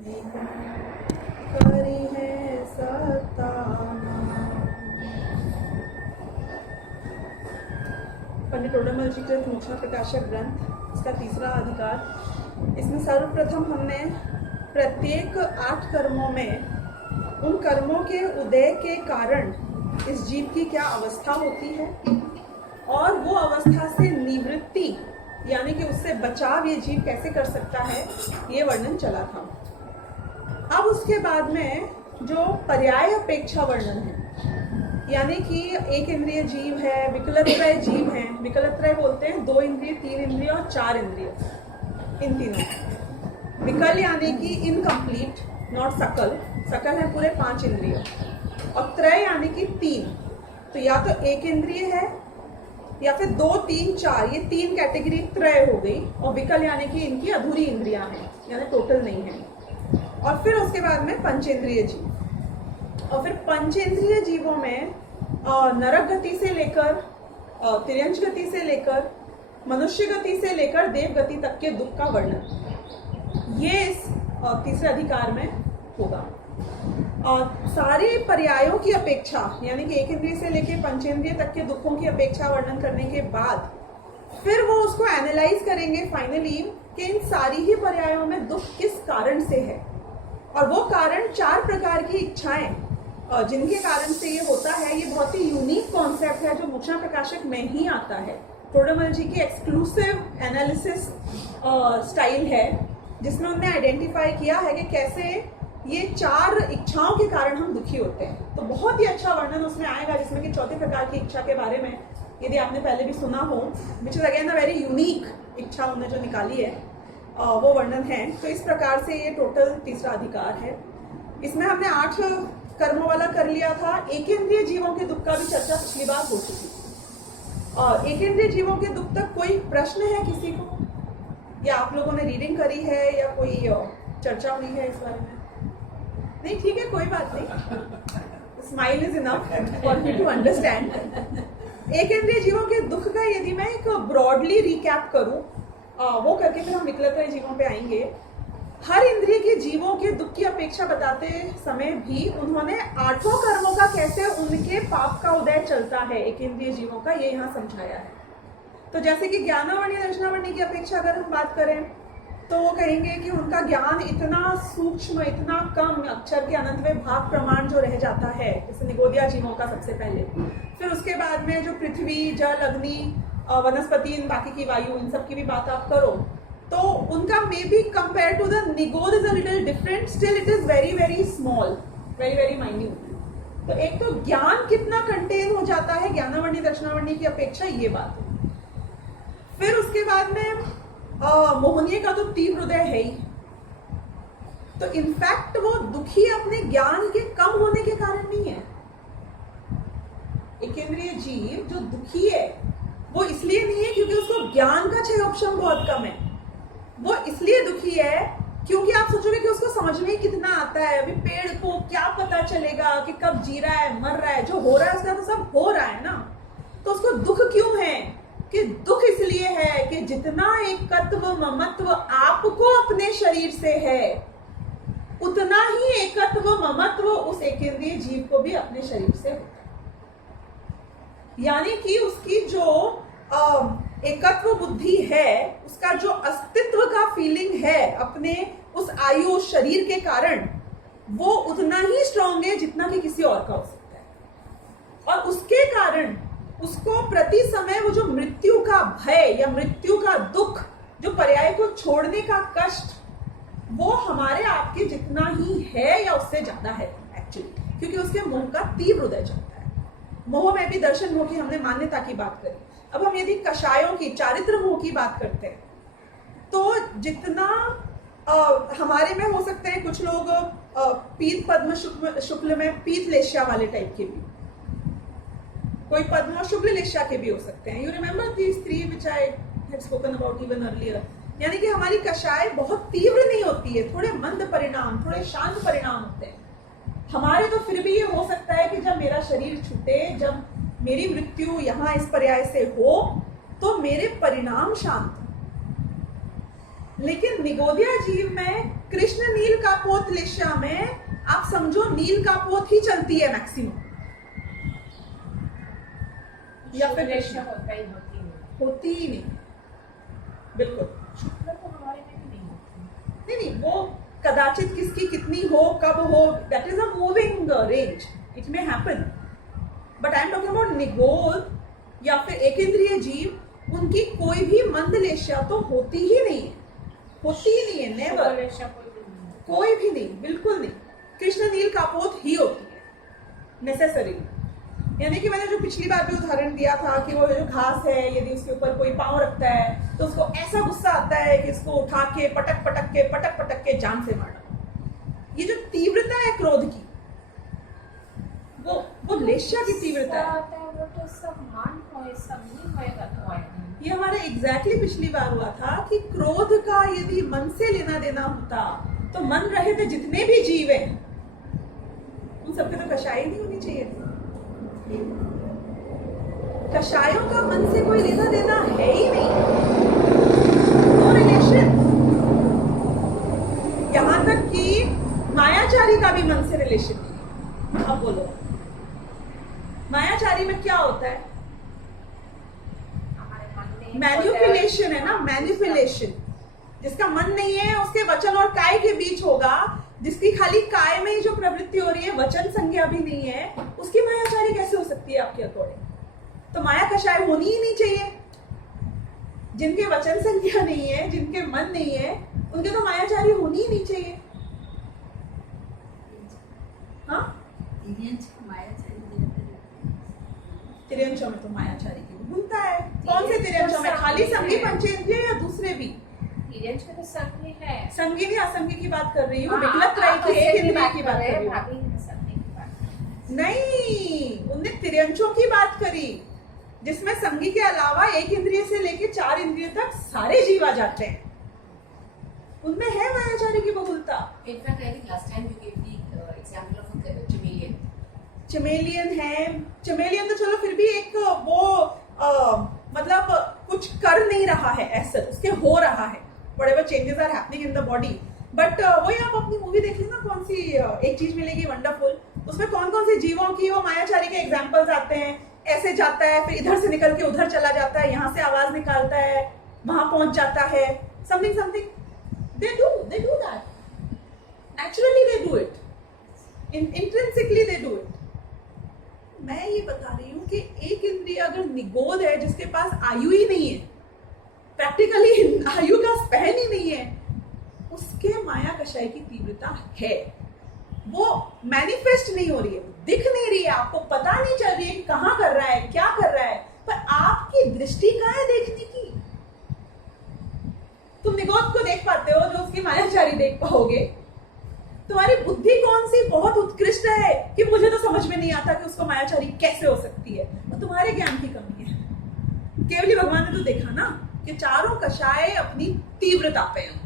करी है सताना। पंडित टोडरमल जी कृत मोक्षण प्रकाशक ग्रंथ, इसका तीसरा अधिकार। इसमें सर्वप्रथम हमने प्रत्येक 8 कर्मों में उन कर्मों के उदय के कारण इस जीव की क्या अवस्था होती है और वो अवस्था से निवृत्ति यानी कि उससे बचाव ये जीव कैसे कर सकता है, ये वर्णन चला था। अब उसके बाद में जो पर्याय अपेक्षा वर्णन है, यानी कि एक इंद्रिय जीव है, विकलत्रय जीव है। विकलत्रय बोलते हैं 2 इंद्रिय, 3 इंद्रिय और 4 इंद्रिय, इन तीनों। विकल यानी कि इनकम्प्लीट, नॉट सकल। सकल है पूरे 5 इंद्रिय, और त्रय यानी कि 3। तो या तो एक इंद्रिय है या फिर 2, 3, 4, ये 3 कैटेगरी त्रय हो गई। और विकल यानी कि इनकी अधूरी इंद्रियां हैं, यानी टोटल नहीं है। और फिर उसके बाद में पंचेंद्रिय जीव। और फिर पंचेंद्रिय जीवों में नरक गति से लेकर, तिर्यंश गति से लेकर, मनुष्य गति से लेकर देव गति तक के दुख का वर्णन ये इस तीसरे अधिकार में होगा। सारे पर्यायों की अपेक्षा यानी कि एक इंद्रिय से लेकर पंचेंद्रिय तक के दुखों की अपेक्षा वर्णन करने के बाद फिर वो उसको एनालाइज करेंगे फाइनली कि इन सारी ही पर्यायों में दुख किस कारण से है। और वो कारण 4 प्रकार की इच्छाएं जिनके कारण से ये होता है। ये बहुत ही यूनिक कॉन्सेप्ट है जो मोक्षण प्रकाशक में ही आता है। टोडरमल जी की एक्सक्लूसिव एनालिसिस स्टाइल है जिसमें उन्होंने आइडेंटिफाई किया है कि कैसे ये 4 इच्छाओं के कारण हम दुखी होते हैं। तो बहुत ही अच्छा वर्णन उसमें आएगा जिसमें कि 4 प्रकार की इच्छा के बारे में, यदि आपने पहले भी सुना हो, which is again a very unique इच्छा उन्होंने जो निकाली है, वो वर्णन है। तो इस प्रकार से ये टोटल तीसरा अधिकार है। इसमें हमने 8 कर्मों वाला कर लिया था। एक इंद्रिय जीवों के दुख का भी चर्चा पिछली बार हो चुकी थी। और एक इंद्रिय जीवों के दुख तक कोई प्रश्न है किसी को, या आप लोगों ने रीडिंग करी है या कोई चर्चा हुई है इस बारे में? नहीं, ठीक है, कोई बात नहीं। Smile is enough for me to understand. एक इंद्रिय जीवों के दुख का यदि मैं एक ब्रॉडली रिकैप करूं, वो करके फिर हम विकलत्रय जीवों पे आएंगे। हर इंद्रिय के जीवों के दुख की अपेक्षा बताते समय भी उन्होंने 8 कर्मों का कैसे उनके पाप का उदय चलता है एक इंद्रिय जीवों का, ये यहाँ समझाया है। तो जैसे कि ज्ञानावणी दर्शनावणी की अपेक्षा अगर हम बात करें तो वो कहेंगे कि उनका ज्ञान इतना सूक्ष्म, इतना कम, अक्षर के अनंतवें भाग प्रमाण जो रह जाता है, जैसे निगोदिया जीवों का सबसे पहले। फिर उसके बाद में जो पृथ्वी, जल, अग्नि, वनस्पति, इन बाकी की वायु, इन सब की भी बात आप करो तो उनका may be compare to the nigod is a little different, still it is very very small, very very minute. तो एक तो ज्ञान कितना कंटेन हो जाता है ज्ञानावणी दर्शनावणी की अपेक्षा, ये बात है। फिर उसके बाद में मोहनीय का तो तीव्र हृदय है ही। तो इनफैक्ट वो दुखी अपने ज्ञान के कम होने के कारण नहीं है। एक इंद्रिय जीव जो दुखी है वो इसलिए नहीं है क्योंकि उसको ज्ञान का क्षयोक्षम बहुत कम है। वो इसलिए दुखी है क्योंकि आप सोचोगे कि उसको समझ में कितना आता है, अभी पेड़ को क्या पता चलेगा कि कब जी रहा है, मर रहा है, जो हो रहा है उसका तो सब हो रहा है ना। तो उसको दुख क्यों है? कि दुख इसलिए है कि जितना एकत्व ममत्व आपको अपने शरीर से है, उतना ही एकत्व ममत्व उस एक इंद्रिय जीव को भी अपने शरीर से होता है। यानी कि उसकी जो एकत्व बुद्धि है, उसका जो अस्तित्व का फीलिंग है अपने उस आयु शरीर के कारण, वो उतना ही स्ट्रांग है जितना कि किसी और का हो सकता है। और उसके कारण उसको प्रति समय वो जो मृत्यु का भय या मृत्यु का दुख, जो पर्याय को छोड़ने का कष्ट, वो हमारे आपके जितना ही है या उससे ज्यादा है एक्चुअली, क्योंकि उसके मोह का तीव्र उदय चलता है। मोह में भी दर्शन मोह की हमने मान्यता की बात करी। अब हम यदि कषायों की, चारित्र मोह की बात करते हैं तो जितना हमारे में हो सकते हैं कुछ लोग पीत पद्म शुक्ल में पीत लेश्या वाले टाइप के भी, कोई पद्म और शुक्ल लेश्या के भी हो सकते हैं। You remember these 3 which I had spoken about even earlier. यानी कि हमारी कषाय बहुत तीव्र नहीं होती है, थोड़े मंद परिणाम, थोड़े शांत परिणाम होते हैं। हमारे तो फिर भी ये हो सकता है कि जब मेरा शरीर छूटे, जब मेरी मृत्यु यहाँ इस पर्याय से हो, तो मेरे परिणाम शांत। लेकिन निगोदिया जीव में कृष्ण नील का पोत लेशिया में आप समझो नील का पोत ही चलती है मैक्सिमम, या फिर लेशिया होती ही नहीं, बिल्कुल शुक्र तो हमारे में भी नहीं होती। नहीं, वो कदाचित किसकी कितनी हो, कब हो, that is a moving range, it may happen, but I am talking about nigod या फिर एक इंद्रिय जीव, उनकी कोई भी मंद लेशिया तो होती ही नहीं है, होती ही नहीं है, नेवर, कोई भी नहीं, बिल्कुल नहीं। कृष्ण नील कापोत ही होती है नेसेसरी। यानी कि मैंने जो पिछली बार भी उदाहरण दिया था कि वो जो घास है, यदि उसके ऊपर कोई पांव रखता है तो उसको ऐसा गुस्सा आता है कि इसको उठा के पटक पटक के जान से मारना। ये जो तीव्रता है क्रोध की, वो लेशिया की तीव्रता है। वो तो सब मान होए, सब नहीं होएगा तो आएगा। ये हमारे एग्जैक्टली पिछली बार हुआ था कि क्रोध का यदि मन से लेना देना होता तो मन रहे थे जितने भी जीव हैं उन सबके तो कषाय नहीं होनी चाहिए थी। कषायों का मन से कोई लेना देना है ही नहीं, नो रिलेशन। यहां तक कि मायाचारी का भी मन से रिलेशन नहीं। अब बोलो मायाचारी में क्या होता है? मैन्युपुलेशन है ना, मैन्युपुलेशन। जिसका मन नहीं है उसके वचन और काय के बीच होगा, जिसकी खाली काय में ही जो प्रवृत्ति हो रही है, वचन संज्ञा भी नहीं है, उसकी मायाचारी कैसे हो सकती है आपके अकॉर्डिंग? तो माया कषाय होनी ही नहीं चाहिए। जिनके वचन संज्ञा नहीं है, जिनके मन नहीं है, उनके तो मायाचारी होनी ही नहीं चाहिए। हाँ, तिर्यंशों में तो मायाचारी की भूलता है। कौन से तिर्यंशों में? खाली संगी पंचेंद्रिय या दूसरे भी? तिर्यंश में तो संगी है। संगी नहीं, असंगी की बात कर रही हूँ। विकलत राय की एक इंद्रिय की बात कर रही हूँ। नहीं, उनने तिर्यंशों की बात करी जिसमें संगी के अलावा एक इंद्रिय से लेकर 4 इंद्रियों तक सारे जीव आ जाते हैं। उनमें है मायाचारी की बहुलता। In fact I think last time you give the example of chameleon. Chameleon है, चमेलियन तो चलो फिर भी एक वो मतलब कुछ कर नहीं रहा है ऐसा, उसके हो रहा है, whatever changes are happening in the body, but वही आप अपनी मूवी देख लेना, कौन सी एक चीज मिलेगी वंडरफुल, उसमें कौन कौन से जीवों की वो मायाचारी के एग्जाम्पल्स आते हैं। ऐसे जाता है, फिर इधर से निकल के उधर चला जाता है, यहाँ से आवाज निकालता है, वहां पहुंच जाता है, something they do that naturally, they do it intrinsically, they do it। मैं ये बता रही हूँ कि एक इंद्रिय अगर निगोद है, जिसके पास आयु ही नहीं है, प्रैक्टिकली आयु का स्पैन ही नहीं है, उसके माया कषाय की तीव्रता है। वो मैनिफेस्ट नहीं हो रही है, दिख नहीं रही है, आपको पता नहीं चल रही है कि कहाँ कर रहा है, क्या कर रहा है, पर आपकी दृष्टि कहाँ है देखने की? तुम निगोद को देख पाते हो जो उसकी मायाचारी देख पाओगे? तुम्हारी बुद्धि कौन सी बहुत उत्कृष्ट है कि मुझे तो समझ में नहीं आता कि उसको मायाचारी कैसे हो सकती है? वो तुम्हारे ज्ञान की कमी है। केवली भगवान ने तो देखा ना कि चारों कषाय अपनी तीव्रता पे हैं,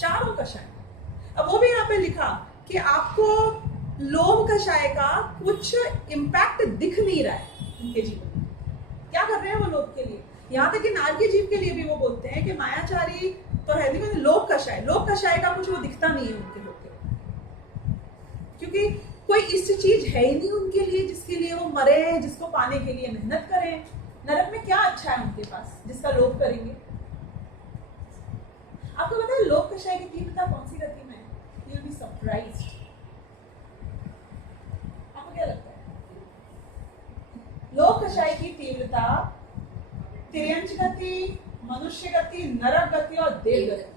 चारों कषाय। अब वो भी यहाँ पे लिखा कि आपको लोभ कषाय का कुछ इम्पैक्ट दिख नहीं रहा है उनके जीवन में। क्या कर रहे हैं वो लोभ के लिए? यहाँ तक कि नारकी जीव के लिए भी वो बोलते हैं कि मायाचारी तो है नहीं, मैंने लोभ कषाय का कुछ वो दिखता नहीं है उनके लोग के, क्योंकि कोई इष्ट चीज है ही नहीं उनके लिए जिसके लिए वो मरे, जिसको पाने के लिए मेहनत करें। नरक में क्या अच्छा है उनके पास जिसका लोभ करेंगे? आपको पता है लोभ कषाय की तीव्रता कौन सी गति में है? You will be surprised. आपको क्या लगता है? लोभ कषाय की तीव्रता तिर्यंश गति, मनुष्य गति, नरक गति और देव गति,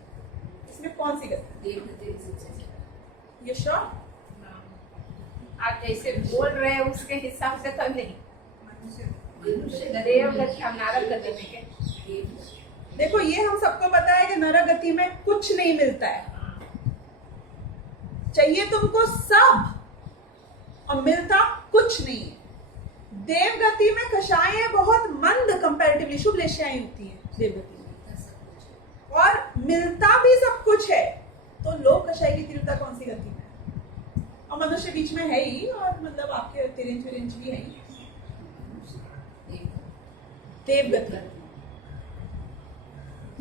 इसमें कौन सी गति? देव गति सबसे ज्यादा। ये श्योर? आप जैसे बोल रहे हैं उसके हिसाब से तो नहीं। देव गति हम नारक गति में के। देखो ये हम सबको पता है कि नरक गति में कुछ नहीं मिलता है, चाहिए तुमको सब और मिलता कुछ नहीं है। देव गति में कषायें बहुत मंद कंपैरेटिवली शुभ लेशियाएं होती हैं देव गति में, और मिलता भी सब कुछ है। तो लोभ कषाय की तीव्रता कौन सी गति में है? और मनुष्य बीच में है ही, और मतलब आपके तिर्यंश भी है ही। देव गति,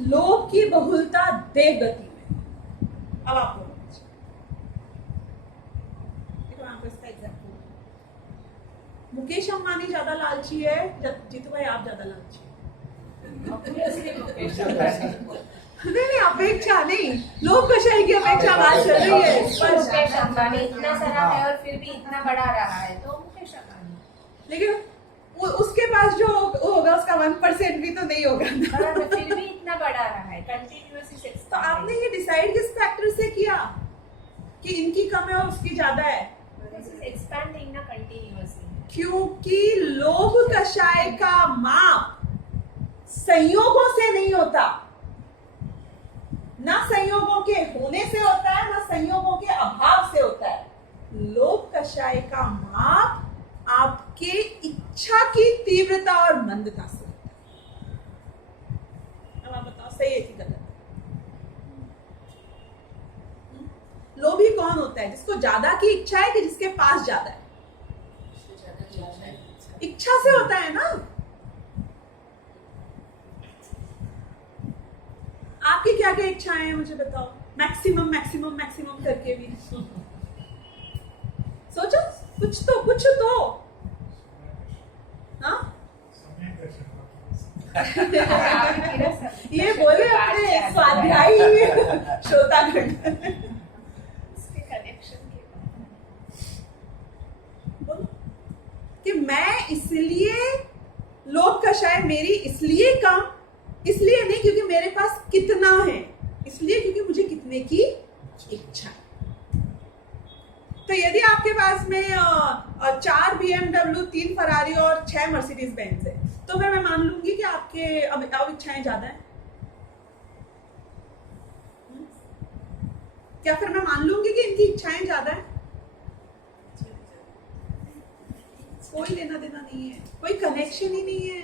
लोभ की बहुलता देव गति में। अब आप बोलो। देखो आपको इसका एग्जाम्पल, मुकेश अंबानी ज्यादा लालची है, जीतू भाई आप ज्यादा लालची? Obviously मुकेश अंबानी। नहीं, अपेक्षा नहीं, लोकशाही की अपेक्षा बात चल रही है। पर मुकेश अंबानी इतना सारा है और फिर भी इतना बड़ा रहा है, तो मुकेश अंबानी। लेकिन उसके पास जो होगा उसका 1% भी तो नहीं होगा ना। फिर भी इतना बड़ा रहा है, कंटिन्यूअसली। तो आपने ये डिसाइड किस फैक्टर से किया कि इनकी कम है और उसकी ज्यादा है? एक्सपैंडिंग ना कंटिन्यूअसली, क्योंकि लोभ कषाय का माप संयोगों से नहीं होता, ना संयोगों के होने से होता है, ना संयोगों के अभाव से होता है। लोभ कषाय का माप आपके इच्छा की तीव्रता और मंदता से होता है। अब आप बताओ सही है कि गलत? लोभी कौन होता है? जिसको ज्यादा की इच्छा है कि जिसके पास ज्यादा है? इच्छा से होता है ना। आपकी क्या क्या इच्छाएं हैं मुझे बताओ, मैक्सिमम मैक्सिमम मैक्सिमम करके भी सोचो, कुछ तो हाँ। ये बोले अपने स्वाध्यायी श्रोतागण कि मैं इसलिए लोभ कषाय मेरी इसलिए कम, इसलिए नहीं क्योंकि मेरे पास कितना है, इसलिए क्योंकि मुझे कितने की इच्छा है। तो यदि आपके पास में 4 BMW, 3 फरारी और 6 मर्सिडीज बेंज है, तो मैं मान लूंगी कि आपके अब इच्छाएं ज्यादा हैं। क्या फिर मैं मान लूंगी कि इनकी इच्छाएं ज्यादा हैं? कोई लेना देना नहीं है, कोई कनेक्शन ही नहीं है,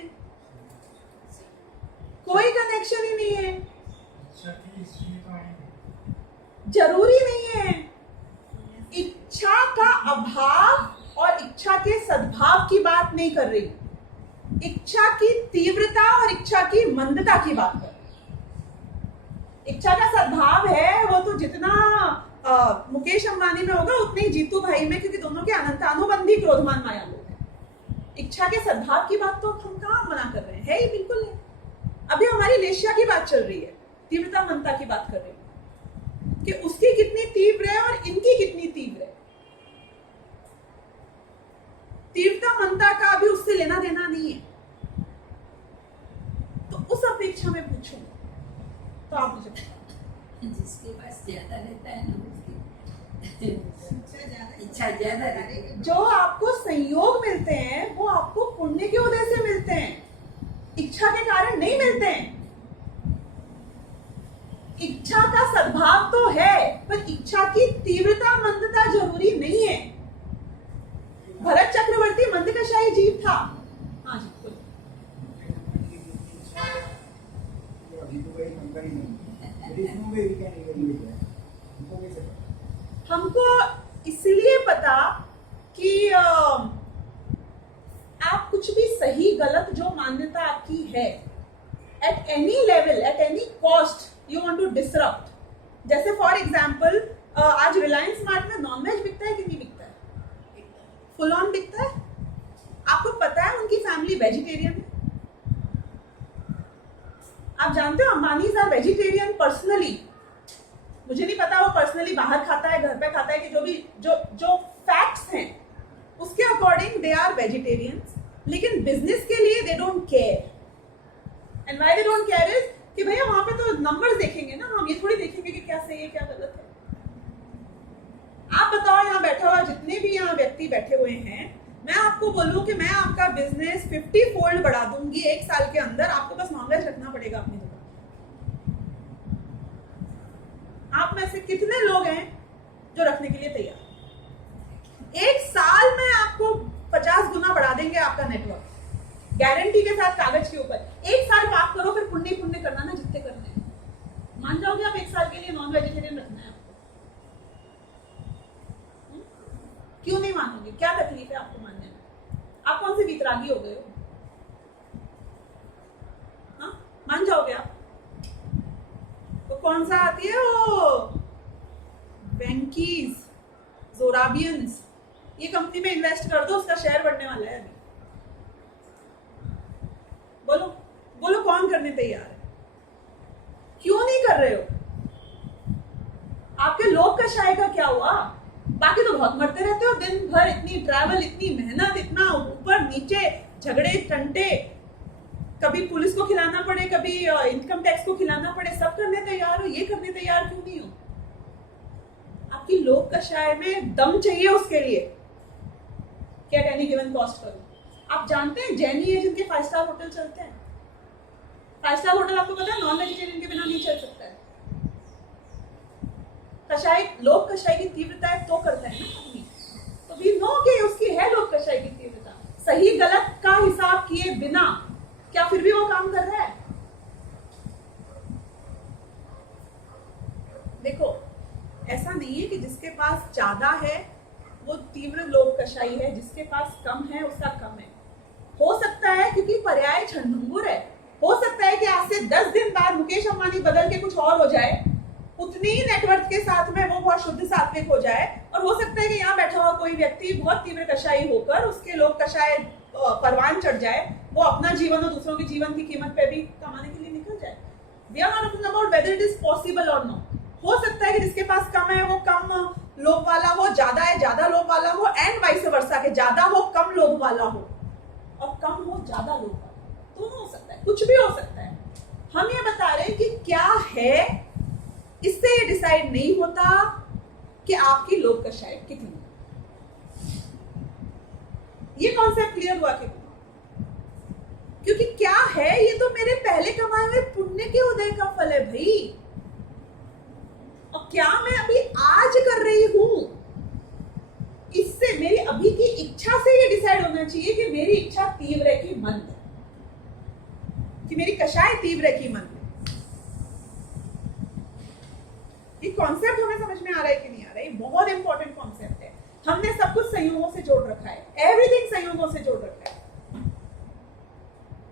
कोई कनेक्शन ही नहीं है, जरूरी नहीं है। इच्छा का अभाव और इच्छा के सद्भाव की बात नहीं कर रही, इच्छा की तीव्रता और इच्छा की मंदता की बात कर रही। इच्छा का सद्भाव है वो तो जितना मुकेश अंबानी में होगा उतने ही जीतू भाई में, क्योंकि दोनों के अनंतानुबंधी क्रोधमान माया लोग हैं। इच्छा के सद्भाव की बात तो हम कहाँ मना कर रहे हैं, है ही बिल्कुल है। अभी हमारी लेशिया की बात चल रही है, तीव्रता मंदता की बात कर रही है कि उसकी कितनी तीव्र है और इनकी कितनी तीव्र है। तीव्रता मंदता का अभी उससे लेना देना नहीं है। तो उस अपेक्षा में पूछूं तो आप मुझे जिसके पास ज्यादा रहता है ना उसकी इच्छा ज्यादा रहती है। जो आपको संयोग मिलते हैं वो आपको पुण्य के उदय से मिलते हैं, इच्छा के कारण नहीं मिलते हैं। इच्छा का सद्भाव तो है, पर इच्छा की तीव्रता मंदता जरूरी नहीं है। भरत चक्रवर्ती मंदकशाही जीव था। हाँ जी बोलो। हमको इसलिए पता कि आप कुछ भी सही गलत जो मान्यता आपकी है, at any level at any cost you want to disrupt. जैसे फॉर एग्जांपल आज रिलायंस स्मार्ट में नॉनवेज बिकता है कि नहीं बिकता है? फुल ऑन बिकता है। आपको पता है उनकी फैमिली वेजिटेरियन है? आप जानते हो अंबानीज आर वेजिटेरियन पर्सनली। मुझे नहीं पता वो पर्सनली बाहर खाता है, घर पे खाता है, कि जो भी जो फैक्ट्स हैं उसके अकॉर्डिंग दे आर वेजिटेरियंस। लेकिन बिजनेस के लिए they don't care. And why they don't care is कि भैया वहां पे तो नंबर्स देखेंगे ना, हम ये थोड़ी देखेंगे कि क्या सही है क्या गलत है। आप बताओ, यहाँ बैठा हुआ जितने भी यहाँ व्यक्ति बैठे हुए हैं, मैं आपको बोलूं कि मैं आपका बिजनेस 50 फोल्ड बढ़ा दूंगी 1 साल के अंदर, आपको बस नॉनवेज रखना पड़ेगा अपनी दुकान। आप में से कितने लोग हैं जो रखने के लिए तैयार? 1 साल में आपको 50 गुना बढ़ा देंगे आपका नेटवर्क, गारंटी के साथ, कागज के ऊपर। 1 साल बात करो, फिर पुण्य पुण्य करना ना जितने करने हैं। मान जाओगे आप 1 साल के लिए नॉन वेजिटेरियन रखना है आपको? क्यों नहीं मानोगे? क्या तकलीफ है आपको मानने में? आप कौन से वितरागी हो गए हो? हाँ, मान जाओगे आप? तो कौन सा आती है वो वेंकीज, जोराबियंस, ये कंपनी में इन्वेस्ट कर दो, उसका शेयर बढ़ने वाला है अभी। बोलो बोलो कौन करने तैयार है? क्यों नहीं कर रहे हो? आपके लोक कषाय का क्या हुआ? बाकी तो बहुत मरते रहते हो दिन भर, इतनी ट्रैवल, इतनी मेहनत, इतना ऊपर नीचे झगड़े टंटे, कभी पुलिस को खिलाना पड़े, कभी इनकम टैक्स को खिलाना पड़े, सब करने तैयार हो, ये करने तैयार क्यों नहीं हो? आपकी लोक कषाय में दम चाहिए उसके लिए कि एट एनी गिवन कॉस्ट करो। आप जानते हैं जैनी है जिनके 5 स्टार होटल चलते हैं। 5 स्टार होटल आपको पता है नॉन वेजिटेरियन के बिना नहीं चल सकता है। कषाय, लोक कषाय की तीव्रता है तो करता है ना आदमी, तो भी नो कि उसकी है लोक कषाय की तीव्रता। सही गलत का हिसाब किए बिना क्या फिर भी वो काम कर रहा है? देखो, ऐसा नहीं है कि जिसके पास ज्यादा है वो तीव्र लोक कषाई है, जिसके पास कम है उसका कम है। हो सकता है क्योंकि पर्याय छंदुंगुर है, हो सकता है कि आज से 10 दिन बाद मुकेश अंबानी बदल के कुछ और हो जाए, उतनी ही नेटवर्थ के साथ में वो बहुत शुद्ध सात्विक हो जाए, और हो सकता है कि यहाँ बैठा हुआ कोई व्यक्ति बहुत तीव्र कषाई होकर उसके लोक कषाय परवान चढ़ जाए, वो अपना जीवन और दूसरों के जीवन की कीमत पे भी कमाने के लिए निकल जाए। We are not talking about whether it is possible or not. हो सकता है कि जिसके पास कम है वो कम लोभ वाला हो, ज्यादा है ज्यादा लोभ वाला हो, एंड वाइस वर्सा के ज्यादा हो कम लोभ वाला हो, और कम हो ज्यादा लोभ वाला, दोनों हो सकता है, कुछ भी हो सकता है। हम ये बता रहे हैं कि क्या है, इससे ये डिसाइड नहीं होता कि आपकी लोभ कषाय कितनी। ये कॉन्सेप्ट क्लियर हुआ कि क्योंकि क्या है, ये तो मेरे पहले कमाए हुए पुण्य के उदय का फल है भाई। और क्या मैं अभी आज कर रही हूं, इससे मेरी अभी की इच्छा से ये डिसाइड होना चाहिए कि मेरी इच्छा तीव्र है कि मंद, कि मेरी कषाय तीव्र है कि मंद। ये कॉन्सेप्ट हमें समझ में आ रहा है कि नहीं आ रहा है? बहुत इंपॉर्टेंट कॉन्सेप्ट है। हमने सब कुछ संयोगों से जोड़ रखा है, एवरीथिंग संयोगों से जोड़ रखा है।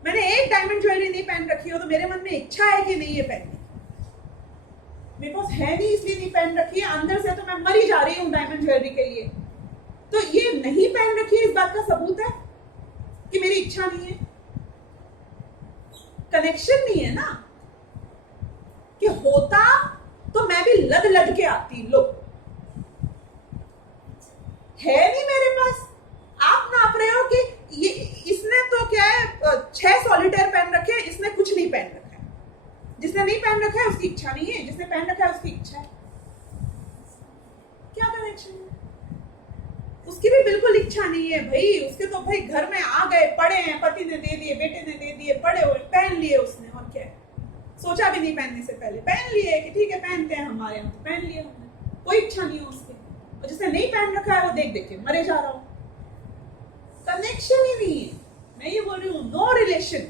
मैंने एक डायमंड ज्वेलरी नहीं पहन रखी हो तो मेरे मन में इच्छा है कि नहीं ये पहननी, मेरे पास है नहीं इसलिए नहीं पहन रखी है, अंदर से तो मैं मरी जा रही हूं डायमंड ज्वेलरी के लिए, तो ये नहीं पहन रखी है इस बात का सबूत है कि मेरी इच्छा नहीं है। कनेक्शन नहीं है ना, कि होता तो मैं भी लद लद के आती, लो है नहीं मेरे पास। आप नाप रहे हो कि ये इसने तो क्या है 6 सॉलिटेयर पहन रखे हैं, इसने कुछ नहीं पहन रखा है। जिसने नहीं पहन रखा है उसकी इच्छा नहीं है, जिसने पहन रखा है उसकी इच्छा है। क्या कनेक्शन है? उसकी भी बिल्कुल इच्छा नहीं है भाई, उसके तो भाई घर में आ गए, पड़े हैं, पति ने दे दिए, बेटे ने दे दिए, पड़े हुए, पहन लिए उसने, और क्या है, सोचा भी नहीं पहनने से पहले पहन लिए कि ठीक है पहनते हैं, हमारे यहाँ तो पहन लिए हमने, कोई इच्छा नहीं है उसकी। और जिसने नहीं पहन रखा है वो देख देख के मरे जा रहा हूं, कनेक्शन ही नहीं है। मैं ये बोल रही हूं, नो रिलेशन।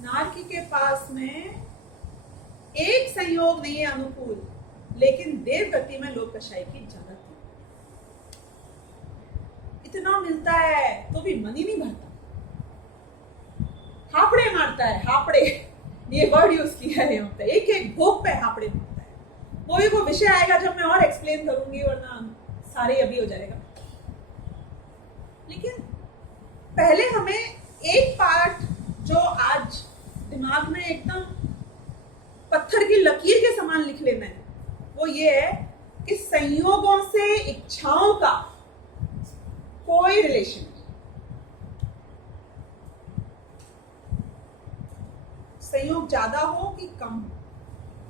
नारकी के पास में एक संयोग नहीं है अनुकूल, लेकिन देवगति में लोक कषाय की जगत है। इतना मिलता है तो भी मन ही नहीं भरता, हापड़े मारता है, हापड़े, ये वर्ड यूज किया है यहाँ पे, एक एक भोग पे हापड़े मारता है। वो भी वो विषय आएगा जब मैं और एक्सप्लेन करूंगी, वरना सारे अभी हो जाएगा। लेकिन पहले हमें एक पार्ट जो आज दिमाग में एकदम पत्थर की लकीर के समान लिख लेना है, वो ये है कि संयोगों से इच्छाओं का कोई रिलेशन नहीं। संयोग ज्यादा हो कि कम हो,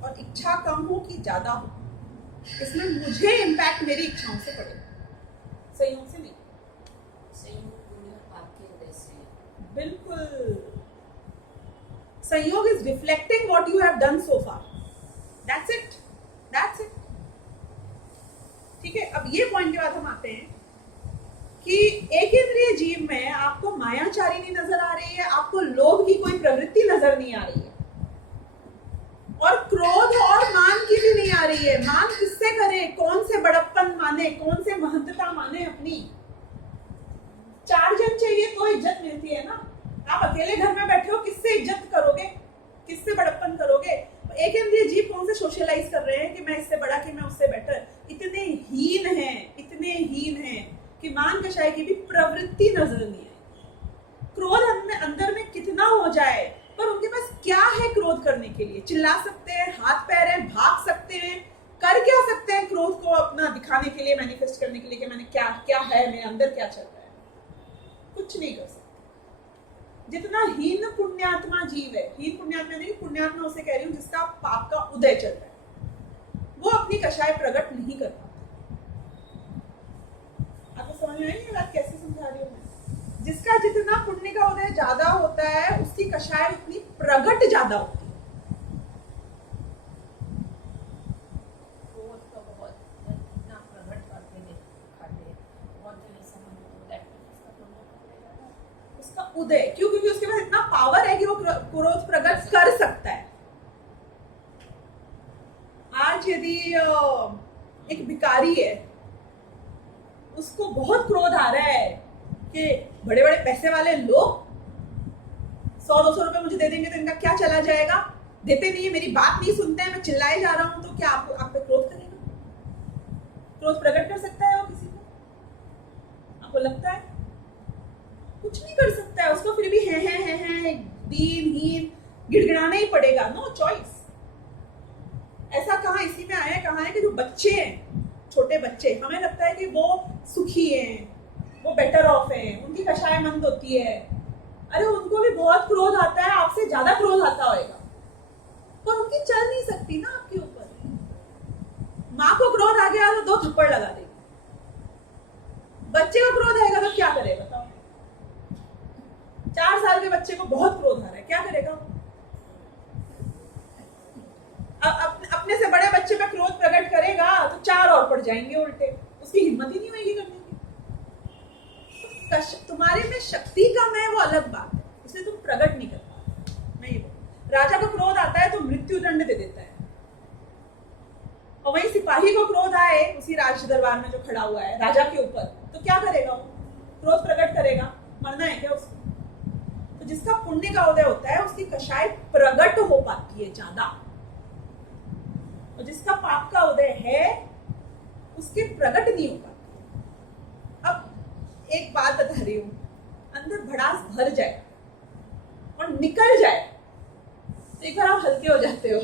और इच्छा कम हो कि ज्यादा हो, इसमें मुझे इम्पैक्ट मेरी इच्छाओं से पड़ेगा, संयोग से नहीं। बिल्कुल, संयोग is reflecting what you have done so far, that's it, that's it. ठीक है, अब ये पॉइंट के बाद हम आते हैं कि एक इंद्रिय जीव में आपको मायाचारी नहीं नजर आ रही है, आपको लोभ की कोई प्रवृत्ति नजर नहीं आ रही है, और क्रोध और मान की भी नहीं आ रही है। मान किससे करे, कौन से बड़प्पन माने, कौन से महंतता माने अपनी। 4 जन चाहिए तो इज्जत मिलती है ना। आप अकेले घर में बैठे हो, किससे इज्जत करोगे, किससे बड़प्पन करोगे? एक इंद्रिय जीव कौन से सोशलाइज कर रहे हैं कि मैं इससे बड़ा, कि मैं उससे बेटर, इतने हीन हैं कि मान कषाय की भी प्रवृत्ति नजर नहीं है। क्रोध अंदर में कितना हो जाए, पर उनके पास क्या है क्रोध करने के लिए? चिल्ला सकते हैं, हाथ पैर है, भाग सकते हैं, कर क्या सकते हैं क्रोध को अपना दिखाने के लिए, मैनिफेस्ट करने के लिए कि मैंने क्या है, मेरे अंदर क्या चल रहा है? कुछ नहीं कर सकते। जितना हीन पुण्यात्मा जीव है, हीन पुण्यात्मा नहीं, पुण्यात्मा उसे कह रही हूँ जिसका पाप का उदय चल रहा है, वो अपनी कषाय प्रकट नहीं कर पाता। आपको समझ में आई ये बात कैसे समझा रही हूँ मैं? जिसका जितना पुण्य का उदय ज्यादा होता है, उसकी कषाय उतनी प्रकट ज्यादा होती है। उसका उदय क्यों? क्योंकि उसके पास इतना पावर है कि वो क्रोध प्रकट कर सकता है। आज यदि एक भिखारी है, उसको बहुत क्रोध आ रहा है कि बड़े बड़े पैसे वाले लोग 100-200 रुपए मुझे दे देंगे तो इनका क्या चला जाएगा, देते नहीं है, मेरी बात नहीं सुनते हैं, मैं चिल्लाए जा रहा हूं, तो क्या आप पे क्रोध करेगा? क्रोध प्रकट कर सकता है वो किसी को? आपको लगता है? कुछ नहीं कर सकता है। उसको फिर भी है दीनहीन गिड़गिड़ाना ही पड़ेगा। No choice. ऐसा कहाँ इसी में आया, कहाँ है कि जो बच्चे हैं, छोटे बच्चे, हमें लगता है कि वो सुखी हैं, वो बेटर ऑफ हैं, उनकी कषाय मंद होती है। अरे उनको भी बहुत क्रोध आता है, आपसे ज्यादा क्रोध आता होगा, पर उनकी चल नहीं सकती ना आपके ऊपर। माँ को क्रोध आ गया तो 2 थप्पड़ लगा देगी, बच्चे को क्रोध आएगा तो क्या करेगा बताओ? 4 साल के बच्चे को बहुत क्रोध आ रहा है, क्या करेगा? अपने से बड़े बच्चे पे क्रोध प्रकट करेगा तो 4 और पड़ जाएंगे उल्टे, उसकी हिम्मत ही नहीं होगी करने की। तुम्हारे में शक्ति कम है, वो अलग बात है, इसलिए तुम प्रकट नहीं कर पाते। मैं ये बोलूं, राजा को क्रोध आता है तो मृत्यु दंड दे देता है, और वही सिपाही को क्रोध आए उसी राज दरबार में जो खड़ा हुआ है राजा के ऊपर, तो क्या करेगा? वो क्रोध प्रकट करेगा, मरना है क्या उसको? तो जिसका पुण्य का उदय होता है उसकी कषाय प्रकट हो पाती है ज्यादा, और जिसका पाप का उदय है उसके प्रकट नहीं हो पाती। अब एक बात बता रही हूं, अंदर भड़ास भर जाए और निकल जाए तो एक बार आप हल्के हो जाते हो।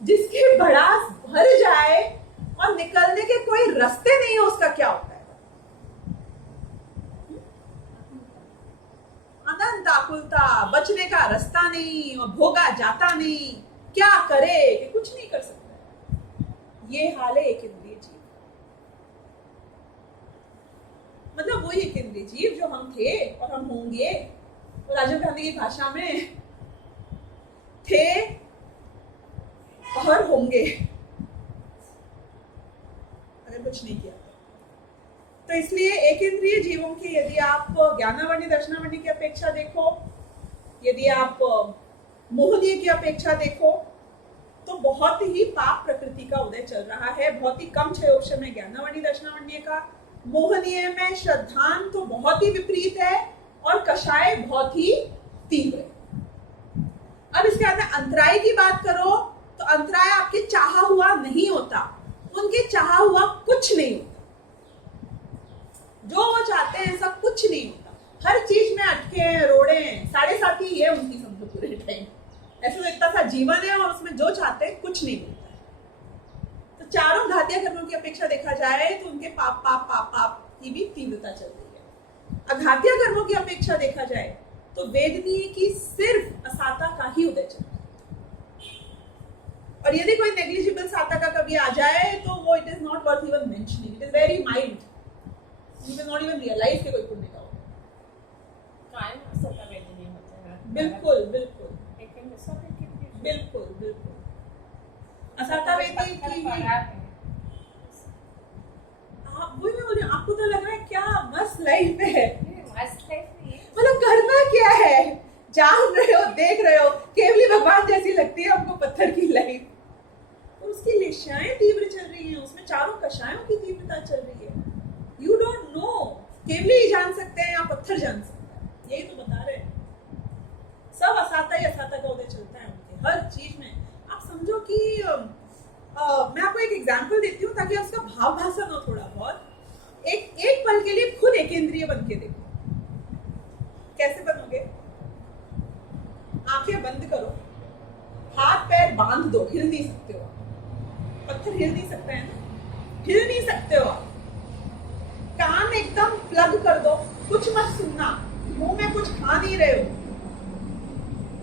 जिसकी भड़ास भर जाए और निकलने के कोई रास्ते नहीं है, उसका क्या होता है? अनंत आकुलता, बचने का रास्ता नहीं और भोगा जाता नहीं, क्या करे कि कुछ नहीं कर सकता। ये हाल है एक इंद्रिय जीव। मतलब वही एक इंद्रिय जीव जो हम थे और हम होंगे, और राजीव गांधी की भाषा में थे और होंगे अगर कुछ नहीं किया तो। इसलिए एक इंद्रिय जीवों की यदि आप ज्ञानावरणी दर्शनावरणी की अपेक्षा देखो, यदि आप मोहनीय की अपेक्षा देखो, तो बहुत ही पाप प्रकृति का उदय चल रहा है। बहुत ही कम क्षयोक्ष में ज्ञानावरणी दर्शनावरणी का, मोहनीय में श्रद्धान तो बहुत ही विपरीत है और कषाय बहुत ही तीव्र है। अब इसके बाद में अंतराय की बात करो तो अंतराय आपके चाहा हुआ नहीं होता, उनके चाहा हुआ कुछ नहीं होता, जो वो चाहते हैं सब कुछ नहीं होता। हर चीज में अटके हैं, रोड़े हैं, 7.5 ही है उनकी समझो पूरे टाइम। ऐसे तो इतना सा जीवन है और उसमें जो चाहते हैं कुछ नहीं मिलता है। तो चारों घातिया कर्मों की अपेक्षा देखा जाए तो उनके पाप पाप पाप पाप की भी तीव्रता चल रही है। अघातिया कर्मों की अपेक्षा देखा जाए तो वेदनीय की सिर्फ असाता का ही उदय चल रहा है, और यदि कोई नेग्लिजिबल साता का कभी आ जाए तो वो it is not worth even mentioning, it is very mild, you will not even realize कि कोई पुण्य का होगा। कायम सत्ता वेदनीय होता है। बिल्कुल बिल्कुल बिल्कुल बिल्कुल बिल्कुल असाता वेदनीय की ही। आप वही मैं बोल रही हूँ, आपको तो लग रहा है क्या मस्त लाइफ है, मतलब करना क्या है, जान रहे हो, देख रहे हो, केवली भगवान जैसी लगती है हमको पत्थर की लाइफ, तो उसकी लेशाएं तीव्र चल रही हैं, उसमें चारों कषायों की तीव्रता चल रही है। यू डोंट नो, केवली ही जान सकते हैं या पत्थर जान सकते हैं, यही तो बता रहे हैं। सब असाता ही असाता का उदय चलता है उनके हर चीज में। आप समझो कि मैं आपको एक एग्जांपल देती हूँ ताकि उसका भाव भाषण हो थोड़ा बहुत। एक पल के लिए खुद एक इंद्रिय बन के देखो, कैसे बनोगे? आंखें बंद करो, हाथ पैर बांध दो, हिल नहीं सकते हो। पत्थर हिल नहीं सकते हैं ना, हिल नहीं सकते हो। कान एकदम प्लग कर दो, कुछ मत सुनना, मुंह में कुछ खा नहीं रहे हो।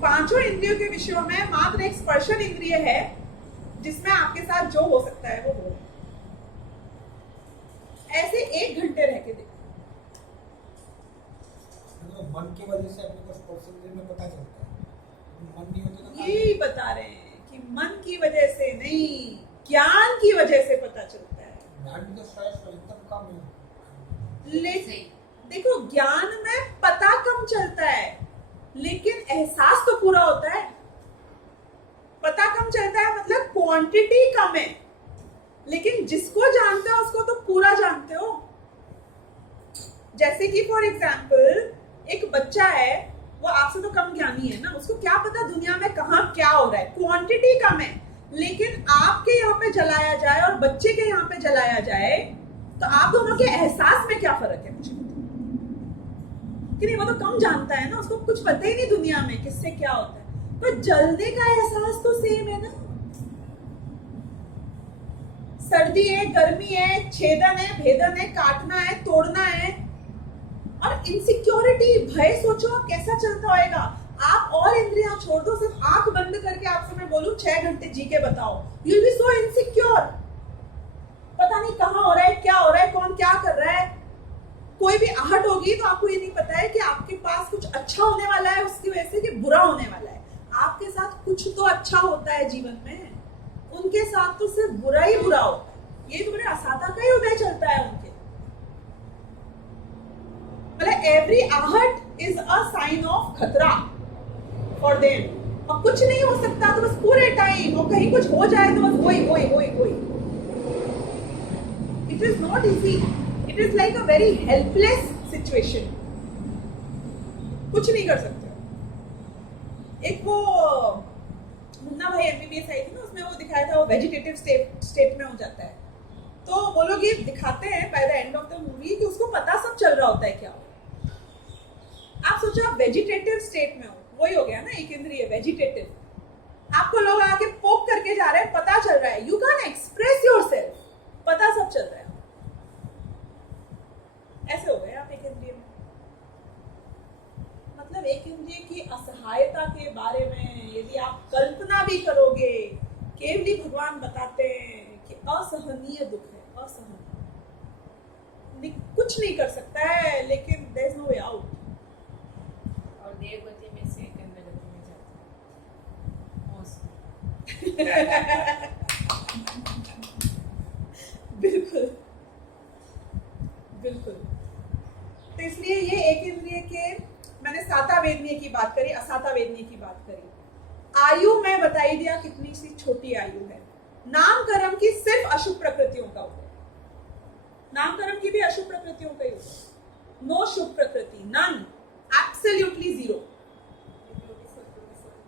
पांचों इंद्रियों के विषयों में मात्र एक स्पर्शन इंद्रिय है जिसमें आपके साथ जो हो सकता है वो हो। ऐसे 1 घंटे रह के देखो। तो मन की वजह से अपने को स्पर्श इंद्रिय में पता चलता है, मन नहीं होता तो यही बता रहे हैं कि मन की वजह से नहीं, ज्ञान की वजह से पता चलता है। ज्ञान तो शायद एकदम कम है। देखो, ज्ञान में पता कम चलता है लेकिन एहसास तो पूरा होता है। पता कम चलता है मतलब क्वांटिटी कम है, लेकिन जिसको जानते हो उसको तो पूरा जानते हो। जैसे कि फॉर एग्जाम्पल एक बच्चा है, वो आपसे तो कम ज्ञानी है ना, उसको क्या पता दुनिया में कहाँ क्या हो रहा है, क्वांटिटी कम है। लेकिन आपके यहाँ पे जलाया जाए और बच्चे के यहाँ पे जलाया जाए तो आप दोनों के एहसास में क्या फर्क है? मुझे कि नहीं, वो तो कम जानता है ना, उसको कुछ पता ही नहीं दुनिया में किससे क्या होता है। तो जलने का एहसास तो सेम है ना। सर्दी है, गर्मी है, छेदन है, भेदन है, काटना है, तोड़ना है। और इनसिक्योरिटी, भय, सोचो कैसा चलता होएगा। आप और इंद्रियां छोड़ दो, सिर्फ आंख बंद करके आपसे मैं बोलूं 6 घंटे जी के बताओ, you will be so insecure. पता नहीं कहाँ हो रहा है, क्या हो रहा है, कौन क्या कर रहा है। कोई भी आहट होगी तो आपको ये नहीं पता है कि आपके पास कुछ अच्छा होने वाला है उसकी वजह से कि बुरा होने वाला है। आपके साथ कुछ तो अच्छा होता है जीवन में, उनके साथ तो सिर्फ बुरा ही बुरा होता है। ये तो बड़े असाधा का ही उदय चलता है उनके। मतलब एवरी आहट इज अ साइन ऑफ खतरा फॉर देम। और कुछ नहीं हो सकता तो बस पूरे टाइम, और कहीं कुछ हो जाए तो बस वही। It is not easy, it is like a very helpless situation. कुछ नहीं कर सकते। एक वो मुन्ना भाई MBBS आई थी ना, उसमें वो दिखाया था वो वेजिटेटिव स्टेट में हो जाता है। तो वो लोग ये दिखाते हैं by the end of the movie कि उसको पता सब चल रहा होता है क्या हो। आप सोचो आप वेजिटेटिव स्टेट में हो, वही हो गया ना एक इंद्रिय वेजिटेटिव। आपको लोग आके पोक करके जा रहे हैं, पता चल रहा है, यू कैन एक्सप्रेस योरसेल्फ, पता सब चल रहा है। ऐसे हो गए आप एक इंद्रिय में। मतलब एक इंद्रिय की असहायता के बारे में यदि आप कल्पना भी करोगे, केवली भगवान बताते हैं कि असहनीय दुख है, असहनीय, कुछ नहीं कर सकता है, लेकिन there is no way out. और देवगति में से गंधगति में बिल्कुल बिल्कुल। तो इसलिए ये एक इंद्रिय के, मैंने साता वेदनीय की बात करी, असाता वेदनीय की बात करी। आयु में बताई दिया कितनी सी छोटी आयु है। नाम कर्म की सिर्फ अशुभ प्रकृतियों का होता है, नाम कर्म की भी अशुभ प्रकृतियों का ही होता है। नो शुभ प्रकृति, नन, एब्सोल्युटली जीरो।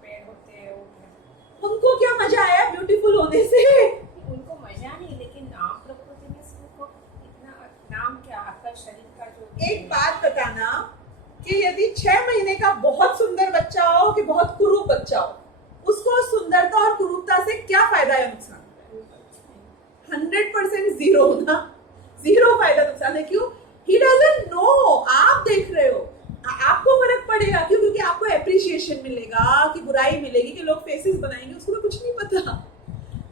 पेड़ होते हैं वो उनको क्या मजा आया ब्यूटीफुल होने से? उनको मजा नहीं, लेकिन नाम प्रकृति में उनको इतना नाम क्या आपका शरीर का जो एक बात बताना कि यदि 6 महीने का बहुत सुंदर बच्चा हो कि बहुत कुरूप बच्चा हो, उसको सुंदरता और कुरूपता से क्या फायदा है, नुकसान? 100% जीरो ना, जीरो फायदा नुकसान है। क्यों? He doesn't know. आप देख रहे हो, आपको फर्क पड़ेगा क्यों? क्योंकि आपको एप्रिसिएशन मिलेगा कि बुराई मिलेगी कि लोग फेसेस बनाएंगे, उसको तो कुछ नहीं पता।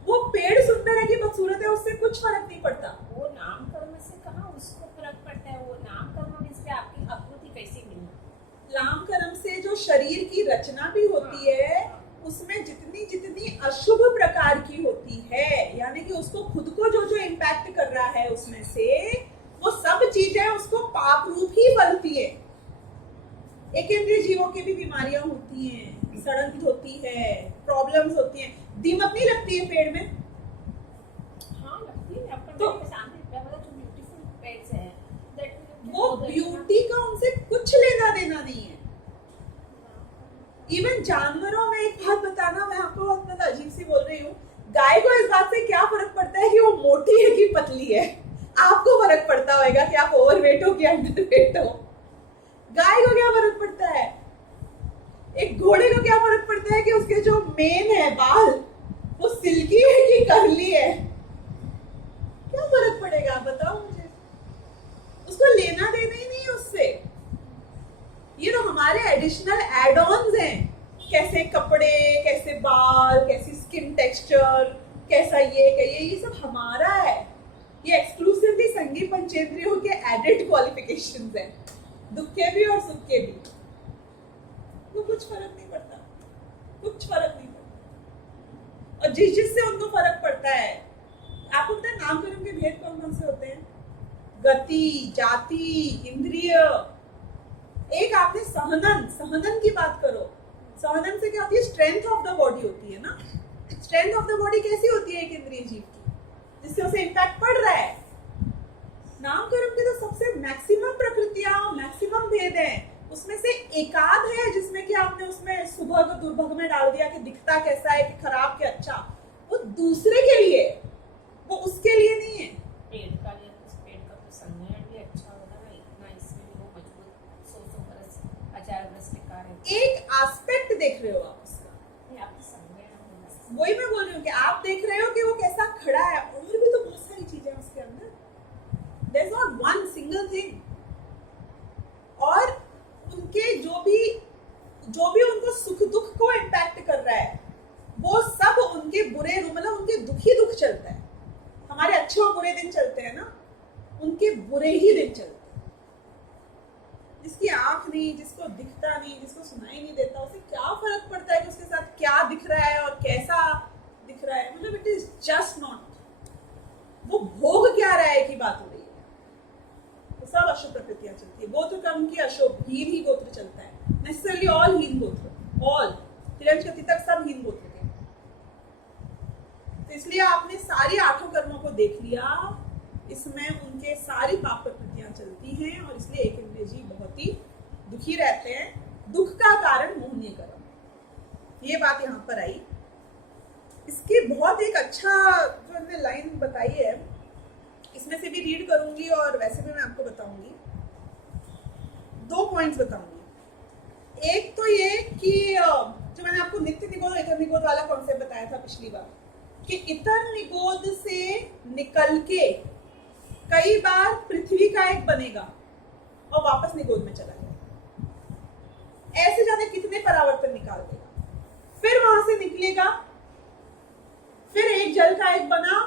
वो पेड़ सुंदर है कि बदसूरत है, उससे कुछ फर्क नहीं पड़ता। वो नाम कर्म से कहाँ उसको फर्क पड़ता है? वो नाम कर्म में से आपकी आकृति कैसी मिली? नाम कर्म से जो शरीर की रचना भी होती है, उसमें जितनी जितनी अशुभ प्रकार की होती है, यानी कि उसको खुद को जो जो इम्पैक्ट कर रहा है उसमें से, वो सब चीजें उसको पाप रूप ही बनती है। एक इंद्रिय जीवों की भी बीमारियां होती हैं, सड़न होती है, प्रॉब्लम्स होती हैं। दीमक नहीं लगती है पेड़ में? हाँ लगती है। अपन तो मेरे सामने जो ब्यूटीफुल पेड्स हैं, वो ब्यूटी का उनसे कुछ लेना देना नहीं है। इवन जानवरों में एक बात बताना, मैं आपको बहुत अजीब सी बोल रही हूँ, गाय को इस बात से क्या फर्क पड़ता है कि वो मोटी है कि पतली है? आपको फर्क पड़ता होगा कि आप ओवरवेट हो कि अंडरवेट हो। गाय को क्या फर्क पड़ता है? एक घोड़े को क्या फर्क पड़ता है कि उसके जो मेन है बाल वो सिल्की है कि कर्ली है? क्या फर्क पड़ेगा बताओ मुझे। उसको लेना देना ही नहीं है उससे। ये तो हमारे एडिशनल एड ऑन्स हैं, कैसे कपड़े, कैसे बाल, कैसी स्किन टेक्सचर, कैसा ये सब हमारा है। ये एक्सक्लूसिवली संगी पंचेंद्रियों के एडेड क्वालिफिकेशंस हैं, दुख के भी और सुख के भी। तो कुछ फर्क नहीं पड़ता, कुछ फर्क नहीं पड़ता। और जिससे उनको फर्क पड़ता है, आपको पता है नाम कर्म के भेद कौन कौन से होते हैं? गति, जाति, इंद्रिय। एक आपने सहनन की बात करो। सहनन से क्या होती है? स्ट्रेंथ ऑफ द बॉडी होती है ना। स्ट्रेंथ ऑफ द बॉडी कैसी होती है एक इंद्रिय जीव की, जिससे उसे इम्पैक्ट पड़ रहा है? नाम कर्म की तो सबसे मैक्सिमम प्रकृतियां, मैक्सिमम भेद हैं। उसमें से एकाध है जिसमें कि आपने उसमें सुभग दुर्भग में डाल दिया कि दिखता कैसा है, कि खराब कि अच्छा। वो दूसरे के लिए, वो उसके लिए नहीं है। पेड़ का लिया तो पेड़ का तो संज्ञान भी अच्छा होगा ना, इतना इसमें भी वो मजबूत 100 बरस 1000 बरस टिका रहे। एक एस्पेक्ट देख रहे हो आप उसका, ये आपकी संज्ञान होगा। वही मैं बोल रही हूँ कि आप देख रहे हो कि वो कैसा खड़ा है, और भी तो बहुत सारी चीजें उसके अंदर। There's not one single thing। और उनके जो भी उनको सुख दुख को इम्पैक्ट कर रहा है, वो सब उनके बुरे, मतलब उनके दुखी दुख चलता है। हमारे अच्छे और बुरे दिन चलते हैं ना, उनके बुरे ही दिन चलते हैं। जिसकी आंख नहीं, जिसको दिखता नहीं, जिसको सुनाई नहीं देता, उसे क्या फर्क पड़ता है कि उसके साथ क्या दिख रहा है और कैसा दिख रहा है? मतलब इट इज जस्ट नॉट। वो भोग क्या रहा है की बात हो रही है। तो सब अशुभ प्रकृतियां चलती है। गोत्र क्रम की अशुभ, हीन ही गोत्र चलता है। नेसेसरली ऑल हीन गोत्र, ऑल हिरण्यकशि तक सब हीन गोत्र के। तो इसलिए आपने सारी 8 कर्मों को देख लिया, इसमें उनके सारी पाप प्रकृतियां चलती हैं, और इसलिए एक इंद्रिय जीव बहुत ही दुखी रहते हैं। दुख का कारण मोहनीय कर्म, ये बात यहाँ पर आई। इसकी बहुत एक अच्छा जो हमने लाइन बताई है, इसमें से भी रीड करूंगी और वैसे भी मैं आपको बताऊंगी। 2 पॉइंट्स बताऊंगी। एक तो ये कि जो मैंने आपको नित्य निगोद और इतर निगोद वाला कॉन्सेप्ट बताया था पिछली बार, कि इतर निगोद से निकल के कई बार पृथ्वी का एक बनेगा और वापस निगोद में चला जाएगा। ऐसे जाने कितने परावर्तन निकाल देगा, फिर वहां से निकलेगा, फिर एक जल का एक बना,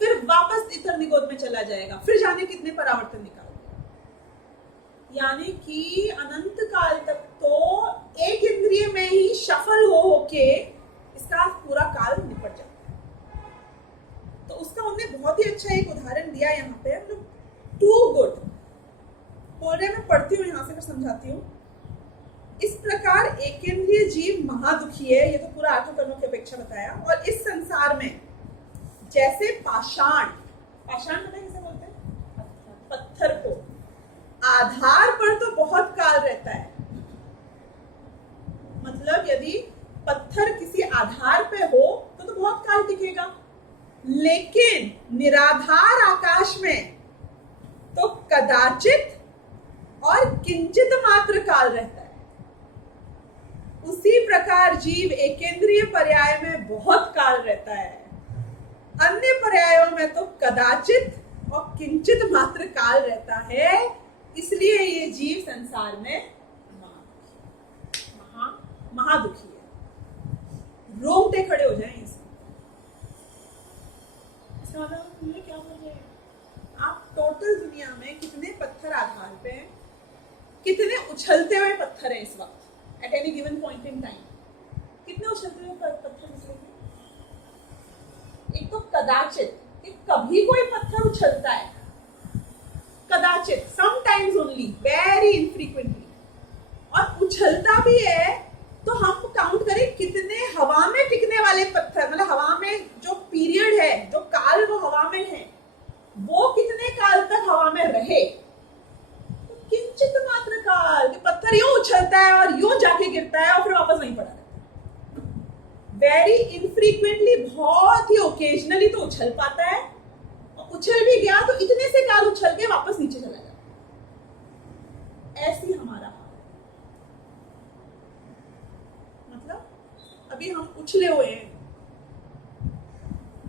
फिर वापस इतर निगोद में चला जाएगा, फिर जाने कितने परावर्तन निकाल देगा। यानी कि अनंत काल तक तो एक इंद्रिय में ही सफल हो के इसका पूरा काल निपट जाता है। तो उसका उन्होंने बहुत ही अच्छा एक उदाहरण दिया यहाँ पे, मतलब टू गुड बोल रहे। मैं पढ़ती हूँ यहाँ से, फिर समझाती हूँ। इस प्रकार एकेंद्रिय जीव महादुखी है, ये तो पूरा 8 कर्मों की अपेक्षा बताया। और इस संसार में जैसे पाषाण पता है किसे बोलते हैं? पत्थर को आधार पर तो बहुत काल रहता है। मतलब यदि पत्थर किसी आधार पे हो तो बहुत काल टिकेगा, लेकिन निराधार आकाश में तो कदाचित और किंचित मात्र काल रहता है। उसी प्रकार जीव एकेंद्रिय पर्याय में बहुत काल रहता है, अन्य पर्यायों में तो कदाचित और किंचित मात्र काल रहता है। इसलिए ये जीव संसार में महादुखी है। रोंगटे खड़े हो जाएं इसमें। इसका मतलब क्या बोल रहे हैं आप? टोटल दुनिया में कितने पत्थर आधार पे हैं, कितने उछलते हुए पत्थर हैं इस वक्त at any given point in time? कितने उछलते हुए पत्थर उछलेंगे? एक तो कदाचित कि कभी कोई पत्थर उछलता है, कदाचित, समटाइम्स ओनली, वेरी इनफ्रीक्वेंटली। और उछलता भी है तो हम काउंट करें कितने हवा में टिकने वाले पत्थर, मतलब हवा में जो पीरियड है, जो काल वो हवा में है, वो कितने काल तक हवा में रहे। तो किंचित मात्र काल कि पत्थर यूं उछलता है और यूं जाके गिरता है और फिर वापस वहीं पड़ा रहता है। वेरी इनफ्रीक्वेंटली, बहुत ही ओकेजनली तो उछल पाता है, और उछल भी गया तो इतने से कार उछल के वापस नीचे चला जाता। ऐसी हमारा हाल, मतलब अभी हम उछले हुए हैं,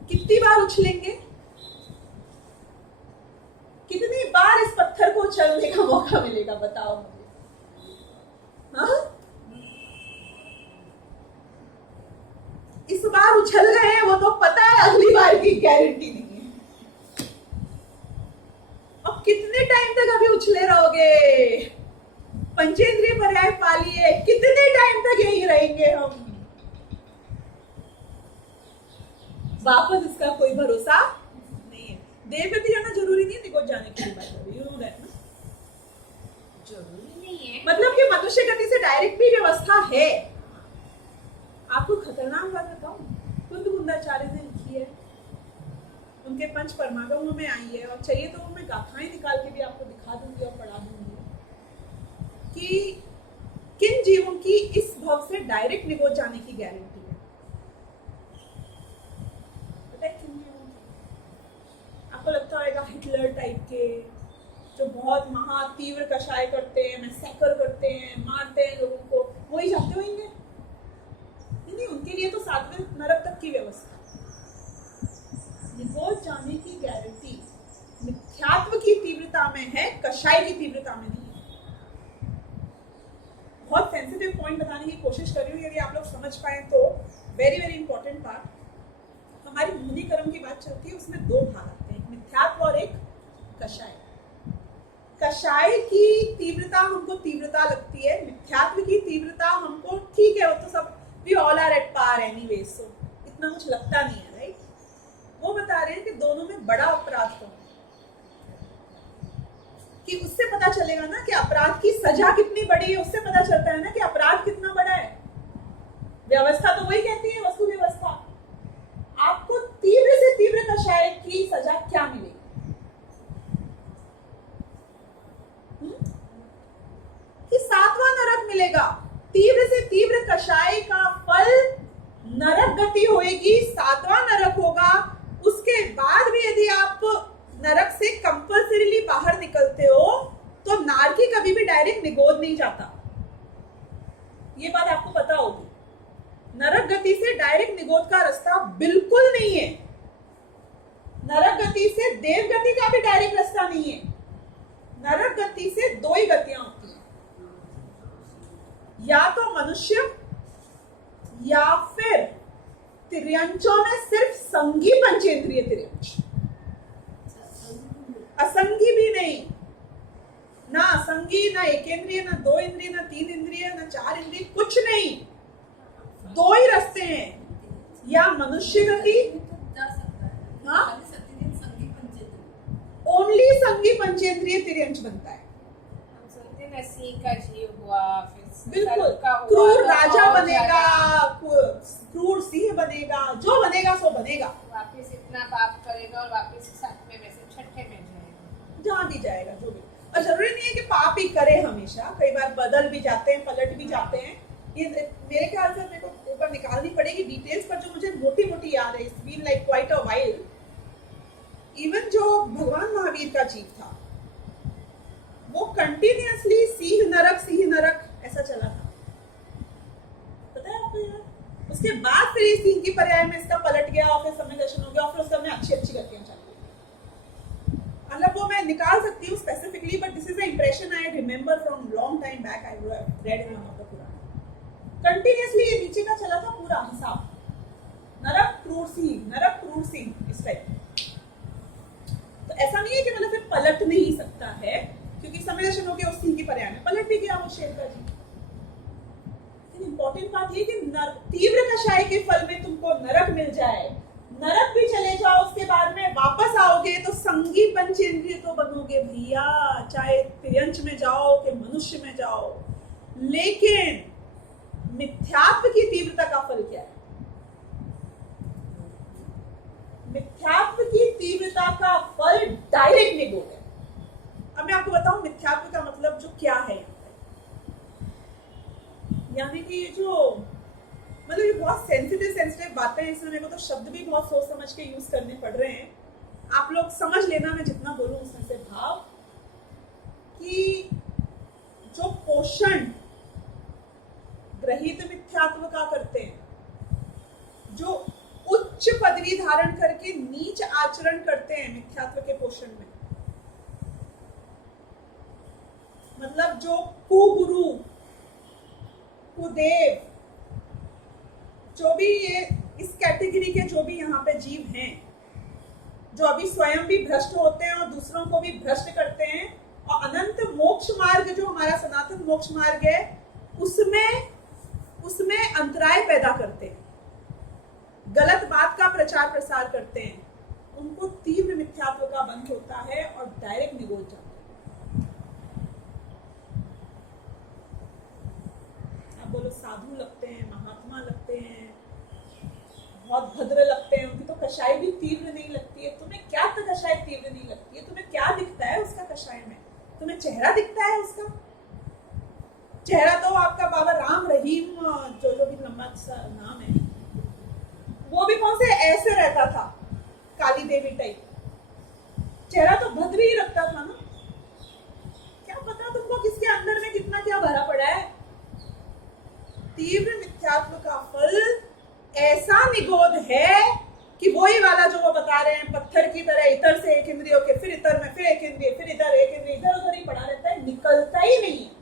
कितनी बार उछलेंगे, कितनी बार इस पत्थर को उछलने का मौका मिलेगा, बताओ मुझे। हाँ? इस बार उछल गए हैं, वो तो पता है अगली बार की गारंटी नहीं है। अब कितने टाइम तक अभी उछले रहोगे? पंचेंद्रिय पर्याय पालिए, कितने टाइम तक यही रहेंगे हम? वापस इसका कोई भरोसा नहीं है। देवगति जाना जरूरी नहीं है निगोज जाने के लिए, बात यू नो दैट ना? जरूरी नहीं है, मतलब कि मनुष्य गति से डायरेक्ट भी व्यवस्था है। आपको खतरनाक बात बताऊं, कुंद कुंदाचार्य ने लिखी है, उनके पंच परमागमों में आई है, और चाहिए तो मैं गाथाएं निकाल के भी आपको दिखा दूंगी और पढ़ा दूंगी कि किन जीवों की इस भव से डायरेक्ट निगोज जाने की गारंटी है। पता है किन जीवों की? आपको लगता होगा हिटलर टाइप के, जो बहुत महा तीव्र कषाय करते हैं, मैसेकर करते हैं, मारते हैं लोगों को, वही जाते होंगे? नहीं, उनके लिए तो 7वें नरक तक की व्यवस्था। निगोज जाने की गारंटी मिथ्यात्व की तीव्रता में है, कषाय की तीव्रता में नहीं है। बहुत सेंसिटिव पॉइंट बताने की कोशिश कर रही हूँ, यदि आप लोग समझ पाए तो वेरी वेरी इंपॉर्टेंट पार्ट। हमारी मुनि कर्म की बात चलती है, उसमें 2 भाग आते हैं, एक मिथ्यात्व और एक कषाय। कषाय की तीव्रता हमको तीव्रता लगती है, मिथ्यात्व की तीव्रता हमको ठीक है, वो तो सब we all are at par anyway, so इतना कुछ लगता नहीं है, राइट? वो बता रहे हैं कि दोनों में बड़ा अपराध कौन है, कि उससे पता चलेगा ना कि अपराध की सजा कितनी बड़ी है, उससे पता चलता है ना कि अपराध कितना बड़ा है। व्यवस्था तो वही कहती है, वस्तु व्यवस्था। आपको तीव्र से तीव्र कषाय की सजा क्या मिलेगी? कि 7वां नरक मिलेगा। तीव्र से तीव्र कषाय का फल नरक गति होएगी, 7वां नरक होगा। उसके बाद भी यदि आप नरक से कंपल्सरीली बाहर निकलते हो तो नारकी कभी भी डायरेक्ट निगोद नहीं जाता, ये बात आपको पता होगी। नरक गति से डायरेक्ट निगोद का रास्ता बिल्कुल नहीं है। नरक गति से देव गति का भी डायरेक्ट रास्ता नहीं है। नरक गति से 2 ही गतियां होती हैं, या तो मनुष्य या फिर तिर्यंचों में सिर्फ संगी पंचेंद्रिय तिर्यंच, असंगी भी नहीं, ना असंगी, ना एकेंद्रिय, ना 2 इंद्रिय, ना 3 इंद्रिय, ना 4 इंद्रिय, कुछ नहीं। 2 ही रास्ते हैं, या मनुष्य गति, हाँ, ओनली संगी पंचेंद्रिय तिर्यंच बनता है। हम सुनते हैं सिंह का जीव हुआ, फिर बिल्कुल, सर्प का हुआ, क्रूर तो राजा और बनेगा, ज्यादा क्रूर सिंह बनेगा, जो बनेगा सो बनेगा, वापस इतना पाप करेगा और वापस 7वें में से 6ठे में जाएगा, जहां भी जाएगा, जो भी। और जरूरी नहीं है कि पाप ही करे हमेशा, कई बार बदल भी जाते हैं, पलट भी जाते हैं। ये मेरे ख्याल से मेरे को ऊपर निकालनी पड़ेगी डिटेल्स, पर जो मुझे मोटी मोटी याद है, it's been like quite a while. Even जो भगवान महावीर का जीव था, वो कंटिन्यूअसली सिंह नरक ऐसा चला था, पता है आपको यार? उसके बाद फिर इस सिंह की पर्याय में इसका पलट गया, और फिर समय दर्शन हो गया, और फिर उसका में अच्छी गतियां चल रही। मतलब वो मैं निकाल सकती हूँ specifically, but this is the impression I remember from long time back, I read in one of the Purana. Continuously ये नीचे का चला था पूरा हिसाब, नरक क्रूर सिंह इस टाइप। तो ऐसा नहीं है कि मतलब फिर पलट नहीं सकता है, क्योंकि समय दर्शन हो गया, उस सिंह की पर्याय में पलट भी गया वो शेर का जी। इंपॉर्टेंट बात ये कि तीव्र कषाय के फल में तुमको नरक मिल जाए, नरक भी चले जाओ, उसके बाद में वापस आओगे तो संगी पंचेंद्रिय तो बनोगे भैया, चाहे तिर्यंच में जाओ कि मनुष्य में जाओ। लेकिन मिथ्यात्व की तीव्रता का फल क्या है? मिथ्यात्व की तीव्रता का फल डायरेक्ट निगोद है। अब मैं आपको बताऊं मिथ्यात्व का मतलब जो क्या है, यानी कि जो मतलब ये बहुत सेंसिटिव बातें हैं, इसमें मेरे को तो शब्द भी बहुत सोच समझ के यूज करने पड़ रहे हैं। आप लोग समझ लेना मैं जितना बोलूं उसमें से भाव, कि जो पोषण ग्रहित मिथ्यात्व का करते हैं, जो उच्च पदवी धारण करके नीच आचरण करते हैं मिथ्यात्व के पोषण में, मतलब जो कुगुरु कुदेव, जो भी ये इस कैटेगरी के जो भी यहाँ पे जीव हैं, जो अभी स्वयं भी भ्रष्ट होते हैं और दूसरों को भी भ्रष्ट करते हैं, और अनंत मोक्ष मार्ग जो हमारा सनातन मोक्ष मार्ग है उसमें अंतराय पैदा करते हैं, गलत बात का प्रचार प्रसार करते हैं, उनको तीव्र मिथ्यात्व का बंध होता है और डायरेक्ट निगोज जाते हैं। आप बोलो साधु लगते हैं, महात्मा लगते हैं, बहुत भद्र लगते हैं, उनकी तो कषाय भी तीव्र नहीं लगती है। तुम्हें क्या तो कषाय तीव्र नहीं लगती है? तुम्हें क्या दिखता है उसका कषाय में? तुम्हें चेहरा दिखता है उसका? चेहरा तो आपका बाबा राम रहीम जो भी लंबा सा नाम है, वो भी कौन से ऐसे रहता था, काली देवी टाइप। चेहरा तो भद्र ही लगता था ना। क्या पता तुमको किसके अंदर में कितना क्या भरा पड़ा है। तीव्र मिथ्यात्व का फल ऐसा निगोद है कि वही वाला जो वो बता रहे हैं, पत्थर की तरह इतर से एक इंद्रियों के, फिर इतर में, फिर एक इंद्रिय, फिर इधर एक इंद्रिय, इधर उधर ही पड़ा रहता है, निकलता ही नहीं है।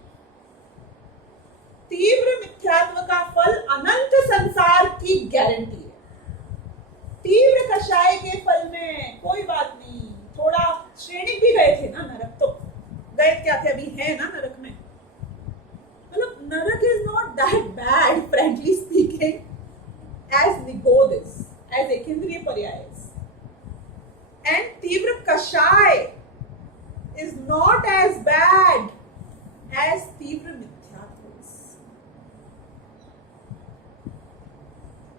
तीव्र मिथ्यात्व का फल अनंत संसार की गारंटी है। तीव्र कषाय के फल में कोई बात नहीं, थोड़ा श्रेणी भी गए थे ना नरक, तो गए क्या थे, अभी है ना नरक में। मतलब नरक is not that bad frankly speaking as Nigod is, as Ekindriya Paryaya is. And Tivra Kashai is not as bad as Tivra Mithyatva is.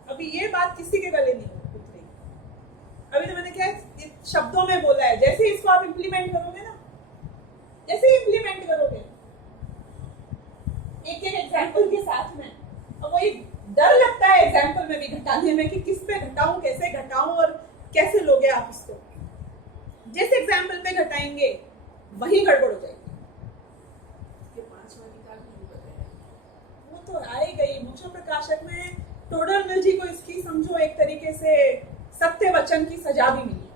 अभी ये बात किसी के गले नहीं उतरेगी। अभी तो मैंने क्या शब्दों में बोला है, जैसे ही इसको आप इम्प्लीमेंट करोगे ना, जैसे ही इम्प्लीमेंट करोगे एक एक एग्जाम्पल के साथ में, अब वही डर लगता है एग्जाम्पल में भी घटाने में कि किस पे घटाऊं, कैसे घटाऊं और कैसे लोगे आप इसको। जिस एग्जाम्पल पे घटाएंगे वही गड़बड़ हो जाएगी। ये 5 वाली बात नहीं बताया, वो तो आए गई। मोक्ष प्रकाशक में टोडर मिल जी को इसकी समझो एक तरीके से सत्य वचन की सजा भी मिली,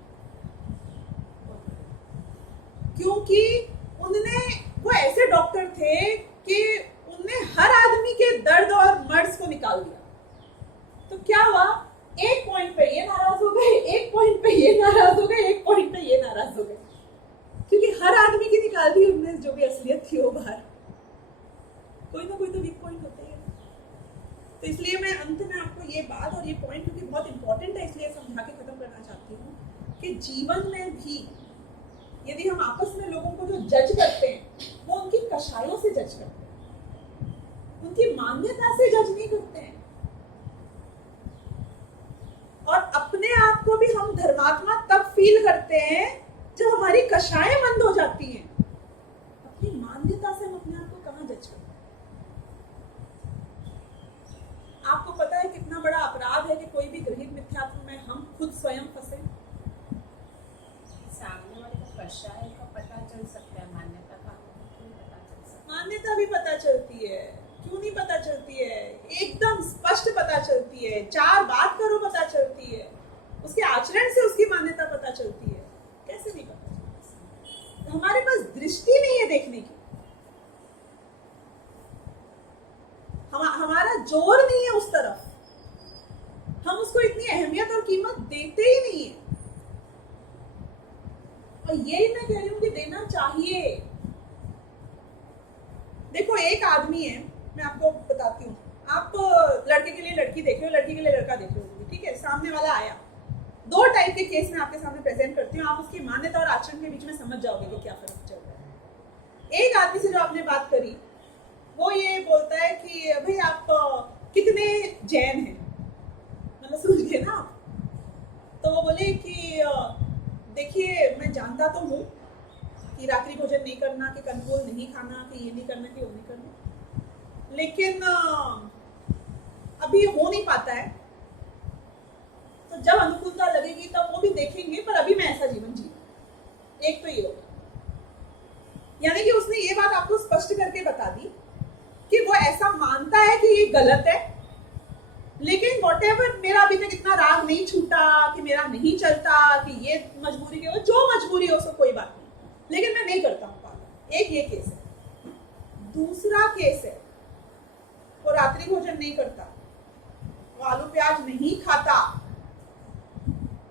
क्योंकि वो ऐसे डॉक्टर थे कि उनने हर आदमी के दर्द और मर्ज को निकाल दिया। तो क्या हुआ, एक पॉइंट पे ये नाराज हो गए, एक पॉइंट पे ये नाराज हो गए, एक पॉइंट पे ये नाराज हो गए, क्योंकि हर आदमी की निकाल दी उनने जो भी असलियत थी वो बाहर। कोई ना कोई तो वीक पॉइंट होता ही है। तो इसलिए मैं अंत में आपको ये बात और ये पॉइंट, क्योंकि बहुत इंपॉर्टेंट है, इसलिए समझा के खत्म करना चाहती हूँ कि जीवन में भी यदि हम आपस में लोगों को जो जज करते हैं वो उनकी कषायों से जज करते हैं, उनकी मान्यता से जज नहीं करते हैं। और अपने आप को भी हम धर्मात्मा तब फील करते हैं जब हमारी कषायें बंद हो जाती हैं। अपनी मान्यता से हम अपने आप को कहां जज करते हैं? आपको पता है कितना बड़ा अपराध है कि कोई भी गृहित मिथ्यात्व में हम खुद स्वयं फंसे। सामने वाले का कषाय का पता चल सकता है, मान्यता का नहीं पता चल सकता। मान्यता भी पता चलती है, क्यों नहीं पता चलती है? एकदम स्पष्ट पता चलती है। 4 बात करो पता चलती है, उसके आचरण से उसकी मान्यता पता चलती है। कैसे नहीं पता चलती? हमारे पास दृष्टि नहीं है देखने की, हमारा जोर नहीं है उस तरफ, हम उसको इतनी अहमियत और कीमत देते ही नहीं है। और यही मैं कह रही हूं कि देना चाहिए। देखो एक आदमी है, मैं आपको बताती हूँ, आप लड़के के लिए लड़की देख रहे हो, लड़की के लिए लड़का देख रहे हो, ठीक है? सामने वाला आया, 2 टाइप के केस में आपके सामने प्रेजेंट करती हूँ, आप उसकी मान्यता और आचरण के बीच में समझ जाओगे कि क्या फर्क चल रहा है। एक आदमी से जो आपने बात करी, वो ये बोलता है कि भाई आप कितने जैन हैं, मतलब समझ गए ना? तो वो बोले कि देखिए मैं जानता तो हूँ कि रात्रि भोजन नहीं करना, कि कंट्रोल नहीं खाना, कि ये नहीं करना, कि वो नहीं करना, लेकिन अभी ये हो नहीं पाता है, तो जब अनुकूलता लगेगी तब वो भी देखेंगे, पर अभी मैं ऐसा जीवन जी, एक तो ये होगा। यानी कि उसने ये बात आपको स्पष्ट करके बता दी कि वो ऐसा मानता है कि ये गलत है, लेकिन वॉटेवर मेरा अभी तक इतना राग नहीं छूटा कि मेरा नहीं चलता, कि ये मजबूरी के, जो मजबूरी हो उसको कोई बात नहीं, लेकिन मैं नहीं करता हूँ पालन। एक ये केस है। दूसरा केस है, वो रात्रि भोजन नहीं करता, वो आलू प्याज नहीं खाता,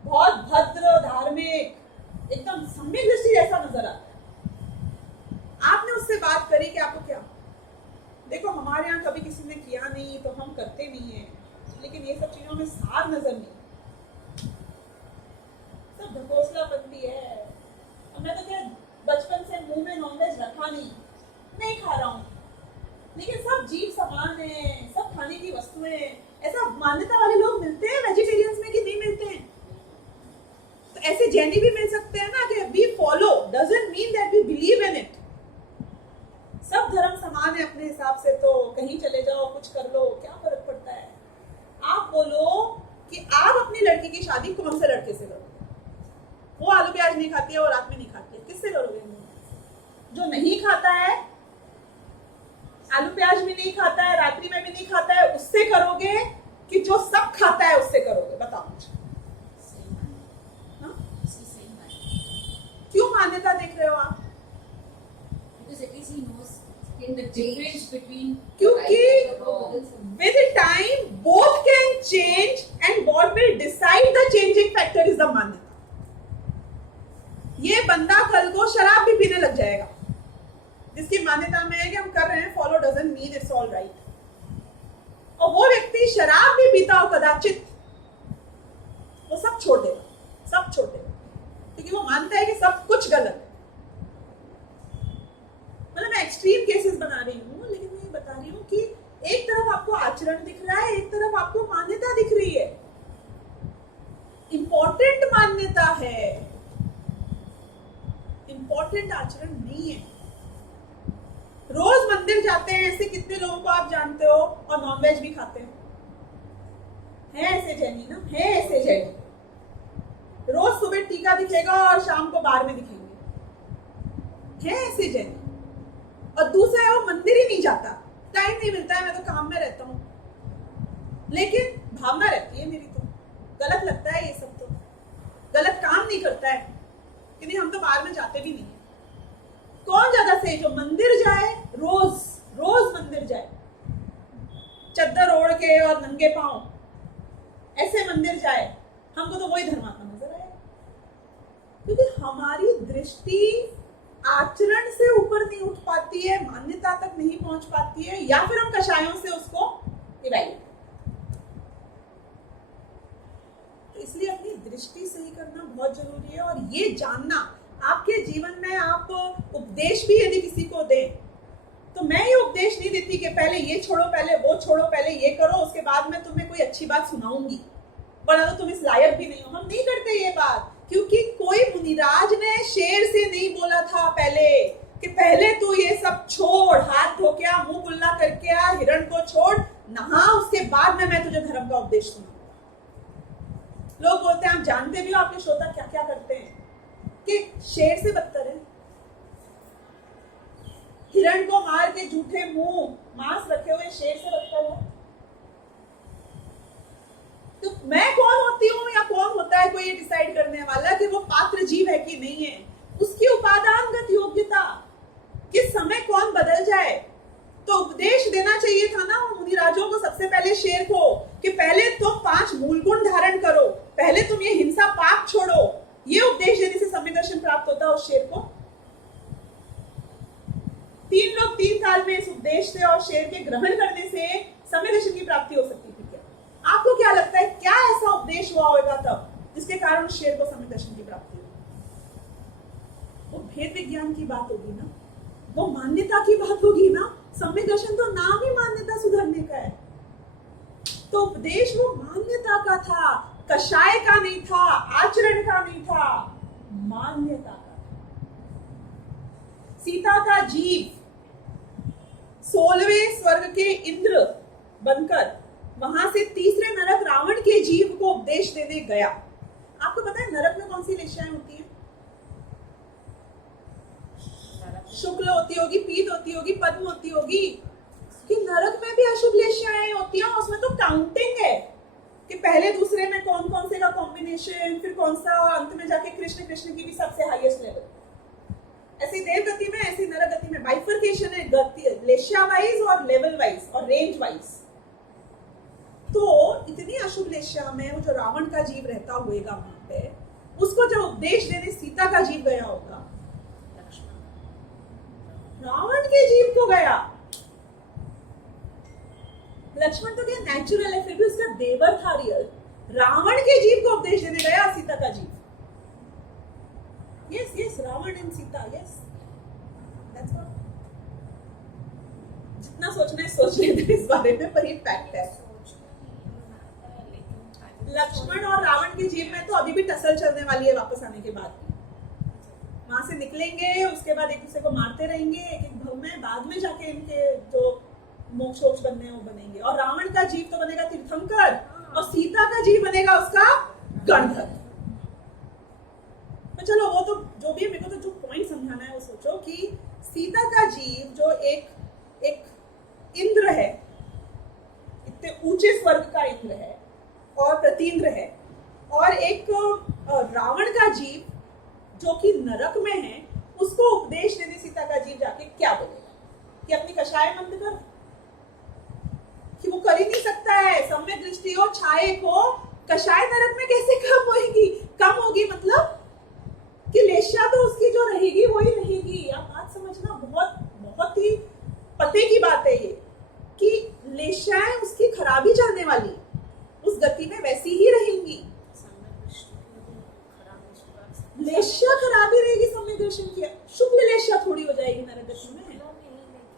बहुत भद्र धार्मिक एकदम सम्यक दृष्टि जैसा नजर आता है। आपने उससे बात करी कि आपको क्या, देखो हमारे यहाँ कभी किसी ने किया नहीं तो हम करते नहीं है, लेकिन ये सब चीजों में सार नजर नहीं, सब ढकोसलापंती है। और मैं तो क्या बचपन से मुंह में नॉनवेज रखा नहीं खा रहा हूँ, लेकिन सब जीव समान है, सब खाने की वस्तुएं, ऐसा मान्यता वाले लोग मिलते हैं वेजिटेरियंस में कि नहीं मिलते हैं? तो ऐसे जैनी भी मिल सकते हैं ना कि we follow, doesn't mean that we believe in it. सब धर्म समान है अपने हिसाब से, तो कहीं चले जाओ कुछ कर लो, क्या फर्क पड़ता है? आप बोलो कि आप अपनी लड़की की शादी कौन से लड़के से करोगे? वो आलू प्याज नहीं खाती है और रात में नहीं खाती है, किससे करोगे? जो नहीं खाता है, आलू प्याज भी नहीं खाता है, रात्रि में भी नहीं खाता है, उससे करोगे कि जो सब खाता है उससे करोगे? बताओ मुझे। क्यों मान्यता देख रहे हो आप? क्योंकि with the time both can change and what will decide the changing factor is the मान्यता। ये बंदा कल को शराब भी पीने लग जाएगा, जिसकी मान्यता में है कि हम कर रहे हैं follow, doesn't mean it's all right. और वो व्यक्ति शराब भी पीता हो कदाचित, वो सब छोड़ देगा, सब छोड़ देगा, क्योंकि वो मानता है कि सब कुछ गलत है। मतलब मैं एक्सट्रीम केसेस बना रही हूँ, लेकिन मैं बता रही हूँ कि एक तरफ आपको आचरण दिख रहा है, एक तरफ आपको मान्यता दिख रही है। इंपॉर्टेंट मान्यता है, इंपॉर्टेंट आचरण नहीं है। रोज मंदिर जाते हैं ऐसे कितने लोगों को आप जानते हो और नॉनवेज भी खाते हैं? ऐसे जैनी ना, है ऐसे जैनी, रोज सुबह टीका दिखेगा और शाम को बार में दिखेंगे, है ऐसे जैनी। और दूसरा है वो मंदिर ही नहीं जाता, टाइम नहीं मिलता है, मैं तो काम में रहता हूँ, लेकिन भावना रहती है मेरी, तो गलत लगता है ये सब, तो गलत काम नहीं करता है कि नहीं, हम तो बाहर में जाते भी नहीं है। कौन ज्यादा सही, जो मंदिर जाए, रोज रोज मंदिर जाए, चद्दर ओढ़ के और नंगे पांव ऐसे मंदिर जाए, हमको तो वही धर्मात्मा नजर आए, क्योंकि हमारी दृष्टि आचरण से ऊपर नहीं उठ पाती है, मान्यता तक नहीं पहुंच पाती है, या फिर हम कषायों से उसको इवैल्यूएट। तो इसलिए अपनी दृष्टि सही करना बहुत जरूरी है। और ये जानना, आपके जीवन में आप उपदेश भी यदि किसी को दें, तो मैं ये उपदेश नहीं देती कि पहले ये छोड़ो, पहले वो छोड़ो, पहले ये करो, उसके बाद मैं तुम्हें कोई अच्छी बात सुनाऊंगी, वरना तो तुम इस लायक भी नहीं हो। हम नहीं करते ये बात, क्योंकि कोई मुनिराज ने शेर से नहीं बोला था पहले कि पहले तू ये सब छोड़, हाथ धो के आ, मुंह कुल्ला करके आ, हिरण को छोड़, नहा, उसके बाद में मैं तुझे धर्म का उपदेश सुनाऊंगा। लोग बोलते हैं, आप जानते भी हो आपके श्रोता क्या क्या करते हैं, कि शेर से बदतर है, हिरण को मार के झूठे मुंह मांस रखे हुए शेर से बदतर है। तो मैं कौन होती हूँ या कौन होता है कोई ये डिसाइड करने वाला कि वो पात्र जीव है कि नहीं है? उसकी उपादानगत योग्यता, किस समय कौन बदल जाए। तो उपदेश देना चाहिए था ना वो मुनिराजों को, सबसे पहले शेर को, कि पहले तुम 5 मूल गुण धारण करो, पहले तुम ये हिंसा पाप छोड़ो। ये उपदेश देने से सम्यक दर्शन प्राप्त होता है उस शेर को। 3 लोग 3 काल में इस उपदेश से और शेर के ग्रहण करने से सम्यक दर्शन की प्राप्ति हो सकती थी क्या? आपको क्या लगता है, क्या ऐसा उपदेश हुआ होगा तब जिसके कारण शेर को सम्यक दर्शन की प्राप्ति हुई? वो भेद विज्ञान की बात होगी ना, वो मान्यता की बात होगी ना। सम्यक दर्शन तो नाम ही मान्यता सुधरने का है। तो उपदेश वो मान्यता का था, कषाय का नहीं था, आचरण का नहीं था, मान्यता का था। सीता का जीव 16वें स्वर्ग के इंद्र बनकर वहां से तीसरे नरक रावण के जीव को उपदेश देने गया। आपको पता है नरक में कौन सी वेश्याएं होती हैं? शुक्ल होती होगी, पीत होती होगी, पद्म होती होगी। कि नरक में भी अशुभ वेश्याएं होती हैं, उसमें तो काउंटिंग है कि पहले दूसरे में कौन कौन से का कॉम्बिनेशन, फिर कौन सा, और अंत में जाके कृष्ण कृष्ण की भी सबसे हाईएस्ट लेवल। ऐसी देव गति में, ऐसी नरक गति में बाइफर्केशन है, गति लेश्या वाइज और लेवल वाइज और रेंज वाइज। तो इतनी अशुभ लेश्या में वो जो रावण का जीव रहता होगा वहां पे, उसको जो उपदेश देने सीता का जीव गया होगा, रावण के जीव को गया। लक्ष्मण तो क्या नेचुरल है, फिर भी उसका देवर था रियल। रावण के जीव को उपदेश देने गया सीता का जीव। Yes yes, Ravana and Sita, yes that's what. जितना सोचना है सोच लेते हैं इस बारे में, पर ये फैक्ट है। लक्ष्मण और रावण के जीव में तो अभी भी टसल चलने वाली है वापस आने के बाद। वहां से निकलेंगे, उसके बाद एक दूसरे को मारते रहेंगे एक एक भव में, बाद में जाके इनके जो मोक्ष बनने वो बनेंगे। और रावण का जीव तो बनेगा तीर्थंकर और सीता का जीव बनेगा उसका गंधर्व। तो चलो वो तो जो भी है, मेरे को तो जो पॉइंट समझाना है वो सोचो कि सीता का जीव जो एक इंद्र है, इतने ऊंचे स्वर्ग का इंद्र है और प्रतीन्द्र है, और एक रावण का जीव जो कि नरक में है, उसको उपदेश देने सीता का जीव जाके क्या बोलेगा कि अपनी कषाय बंद कर, कि वो कर ही नहीं सकता है। सम्यक दृष्टि हो छाए को कषाय नरक में कैसे कम होगी मतलब कि लेश्या तो उसकी जो रहेगी वो ही रहेगी। आप बात समझना, बहुत बहुत ही पते की बात है ये कि लेश्याएं उसकी खराबी चाहने वाली उस गति में वैसी ही रहेंगी। लेश्या खराबी रहेगी सम्यक दर्शन की, शुक्ल लेश्या थोड़ी हो जाएगी नरक गति में।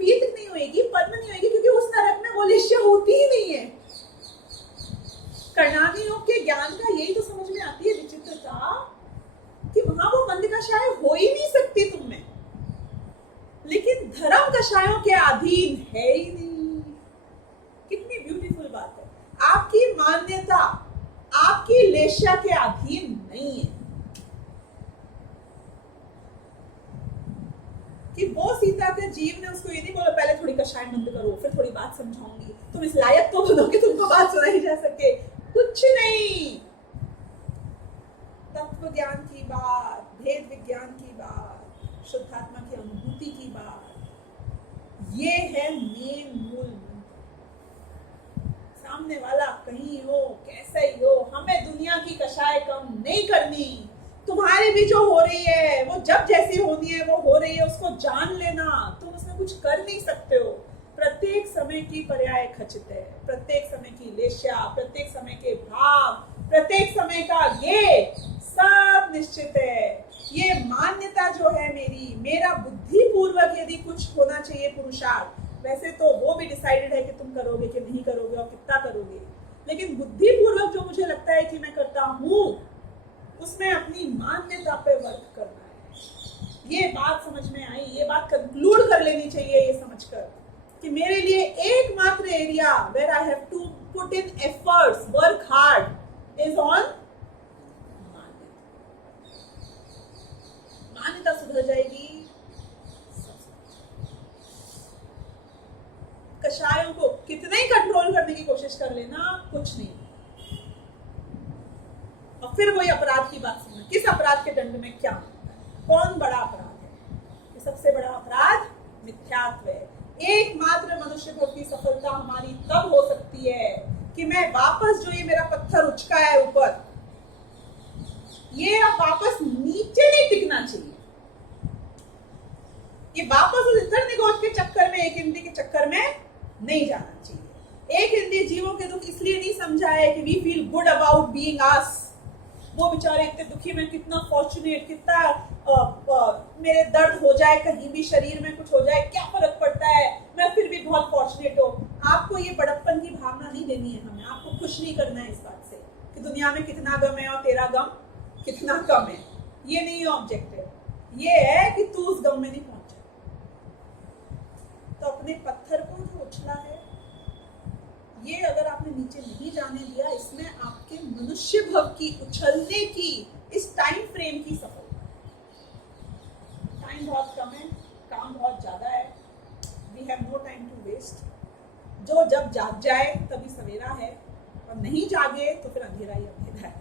पीत नहीं होगी, पद्म नहीं होगी, क्योंकि उस नरक में वो लेश्या होती ही नहीं है। कर्णानी योग के ज्ञान का यही तो समझ में आती है विचित्रता कि वहां वो मंद कषाय हो ही नहीं सकती तुम में, लेकिन धर्म कषायों के अधीन है ही नहीं। कितनी ब्यूटीफुल बात है। आपकी मान्यता आपकी लेश्या के अधीन नहीं है कि वो सीता के जीव ने उसको ये नहीं बोला पहले थोड़ी कषाय बंद करो फिर थोड़ी बात समझाऊंगी, तुम इस लायक तो बनो कि तुमको बात सुनाई जा सके। कुछ नहीं, तत्व ज्ञान की बात, भेद विज्ञान की बात, शुद्धात्मा की अनुभूति की बात, ये है मेन मूल। सामने वाला कहीं हो कैसा ही हो, हमें दुनिया की कषाय कम नहीं करनी। तुम्हारी भी जो हो रही है वो जब जैसी होनी है वो हो रही है, उसको जान लेना। तुम उसमें कुछ कर नहीं सकते हो। प्रत्येक समय की पर्याय खचित है, प्रत्येक समय की लेश्या, प्रत्येक समय के भाव, प्रत्येक समय का ये सब निश्चित है। ये मान्यता जो है मेरा बुद्धि पूर्वक यदि कुछ होना चाहिए पुरुषार्थ, वैसे तो वो भी डिसाइडेड है कि तुम करोगे कि नहीं करोगे और कितना करोगे, लेकिन बुद्धि पूर्वक जो मुझे लगता है कि मैं करता हूँ उसमें अपनी मान्यता पे वर्क करना है। ये बात समझ में आई, ये बात कंक्लूड कर लेनी चाहिए ये समझकर कि मेरे लिए एकमात्र area where I have to put in efforts, work hard is on मान्यता। सुधर जाएगी, कषायों को कितने ही कंट्रोल करने की कोशिश कर लेना, कुछ नहीं। और फिर वही अपराध की बात सुनना, किस अपराध के दंड में क्या होता है, कौन बड़ा अपराध है। सबसे बड़ा अपराध मिथ्यात्व है। एकमात्र मनुष्य भव की सफलता हमारी तब हो सकती है कि मैं वापस जो ये मेरा पत्थर उचका है ऊपर, ये अब वापस नीचे नहीं टिकना चाहिए। ये वापस उस इधर निगोज के चक्कर में, एक इंद्रिय के चक्कर में नहीं जाना चाहिए। एक इंद्रिय जीवों के दुख इसलिए नहीं समझा है कि we feel good about being us. वो बेचारे इतने दुखी, मैं कितना फॉर्चुनेट, कितना मेरे दर्द हो जाए, कहीं भी शरीर में कुछ हो जाए क्या फर्क पड़ता है, मैं फिर भी बहुत फॉर्चुनेट हूँ। आपको ये बड़प्पन की भावना नहीं देनी है हमें। आपको खुश नहीं करना है इस बात से कि दुनिया में कितना गम है और तेरा गम कितना कम है। ये नहीं है ऑब्जेक्टिव। ये है कि तू उस गम में नहीं पहुंचा। तो अपने पत्थर को जो उछला है, ये अगर आपने नीचे नहीं जाने दिया, इसमें आपके मनुष्य भव की उछलने की इस टाइम फ्रेम की सफलता। टाइम बहुत कम है, काम बहुत ज्यादा है, we have no time to waste. जो जब जाग जाए तभी सवेरा है, और नहीं जागे तो फिर अंधेरा ही अंधेरा है।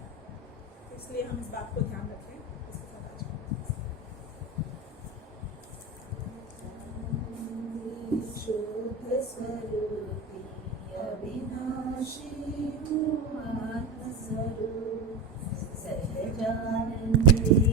इसलिए हम इस बात को ध्यान रखें। इसके साथ आज शुद्ध स्वरूपी अविनाशी हूँ आत्मस्वरूप सहजानंदी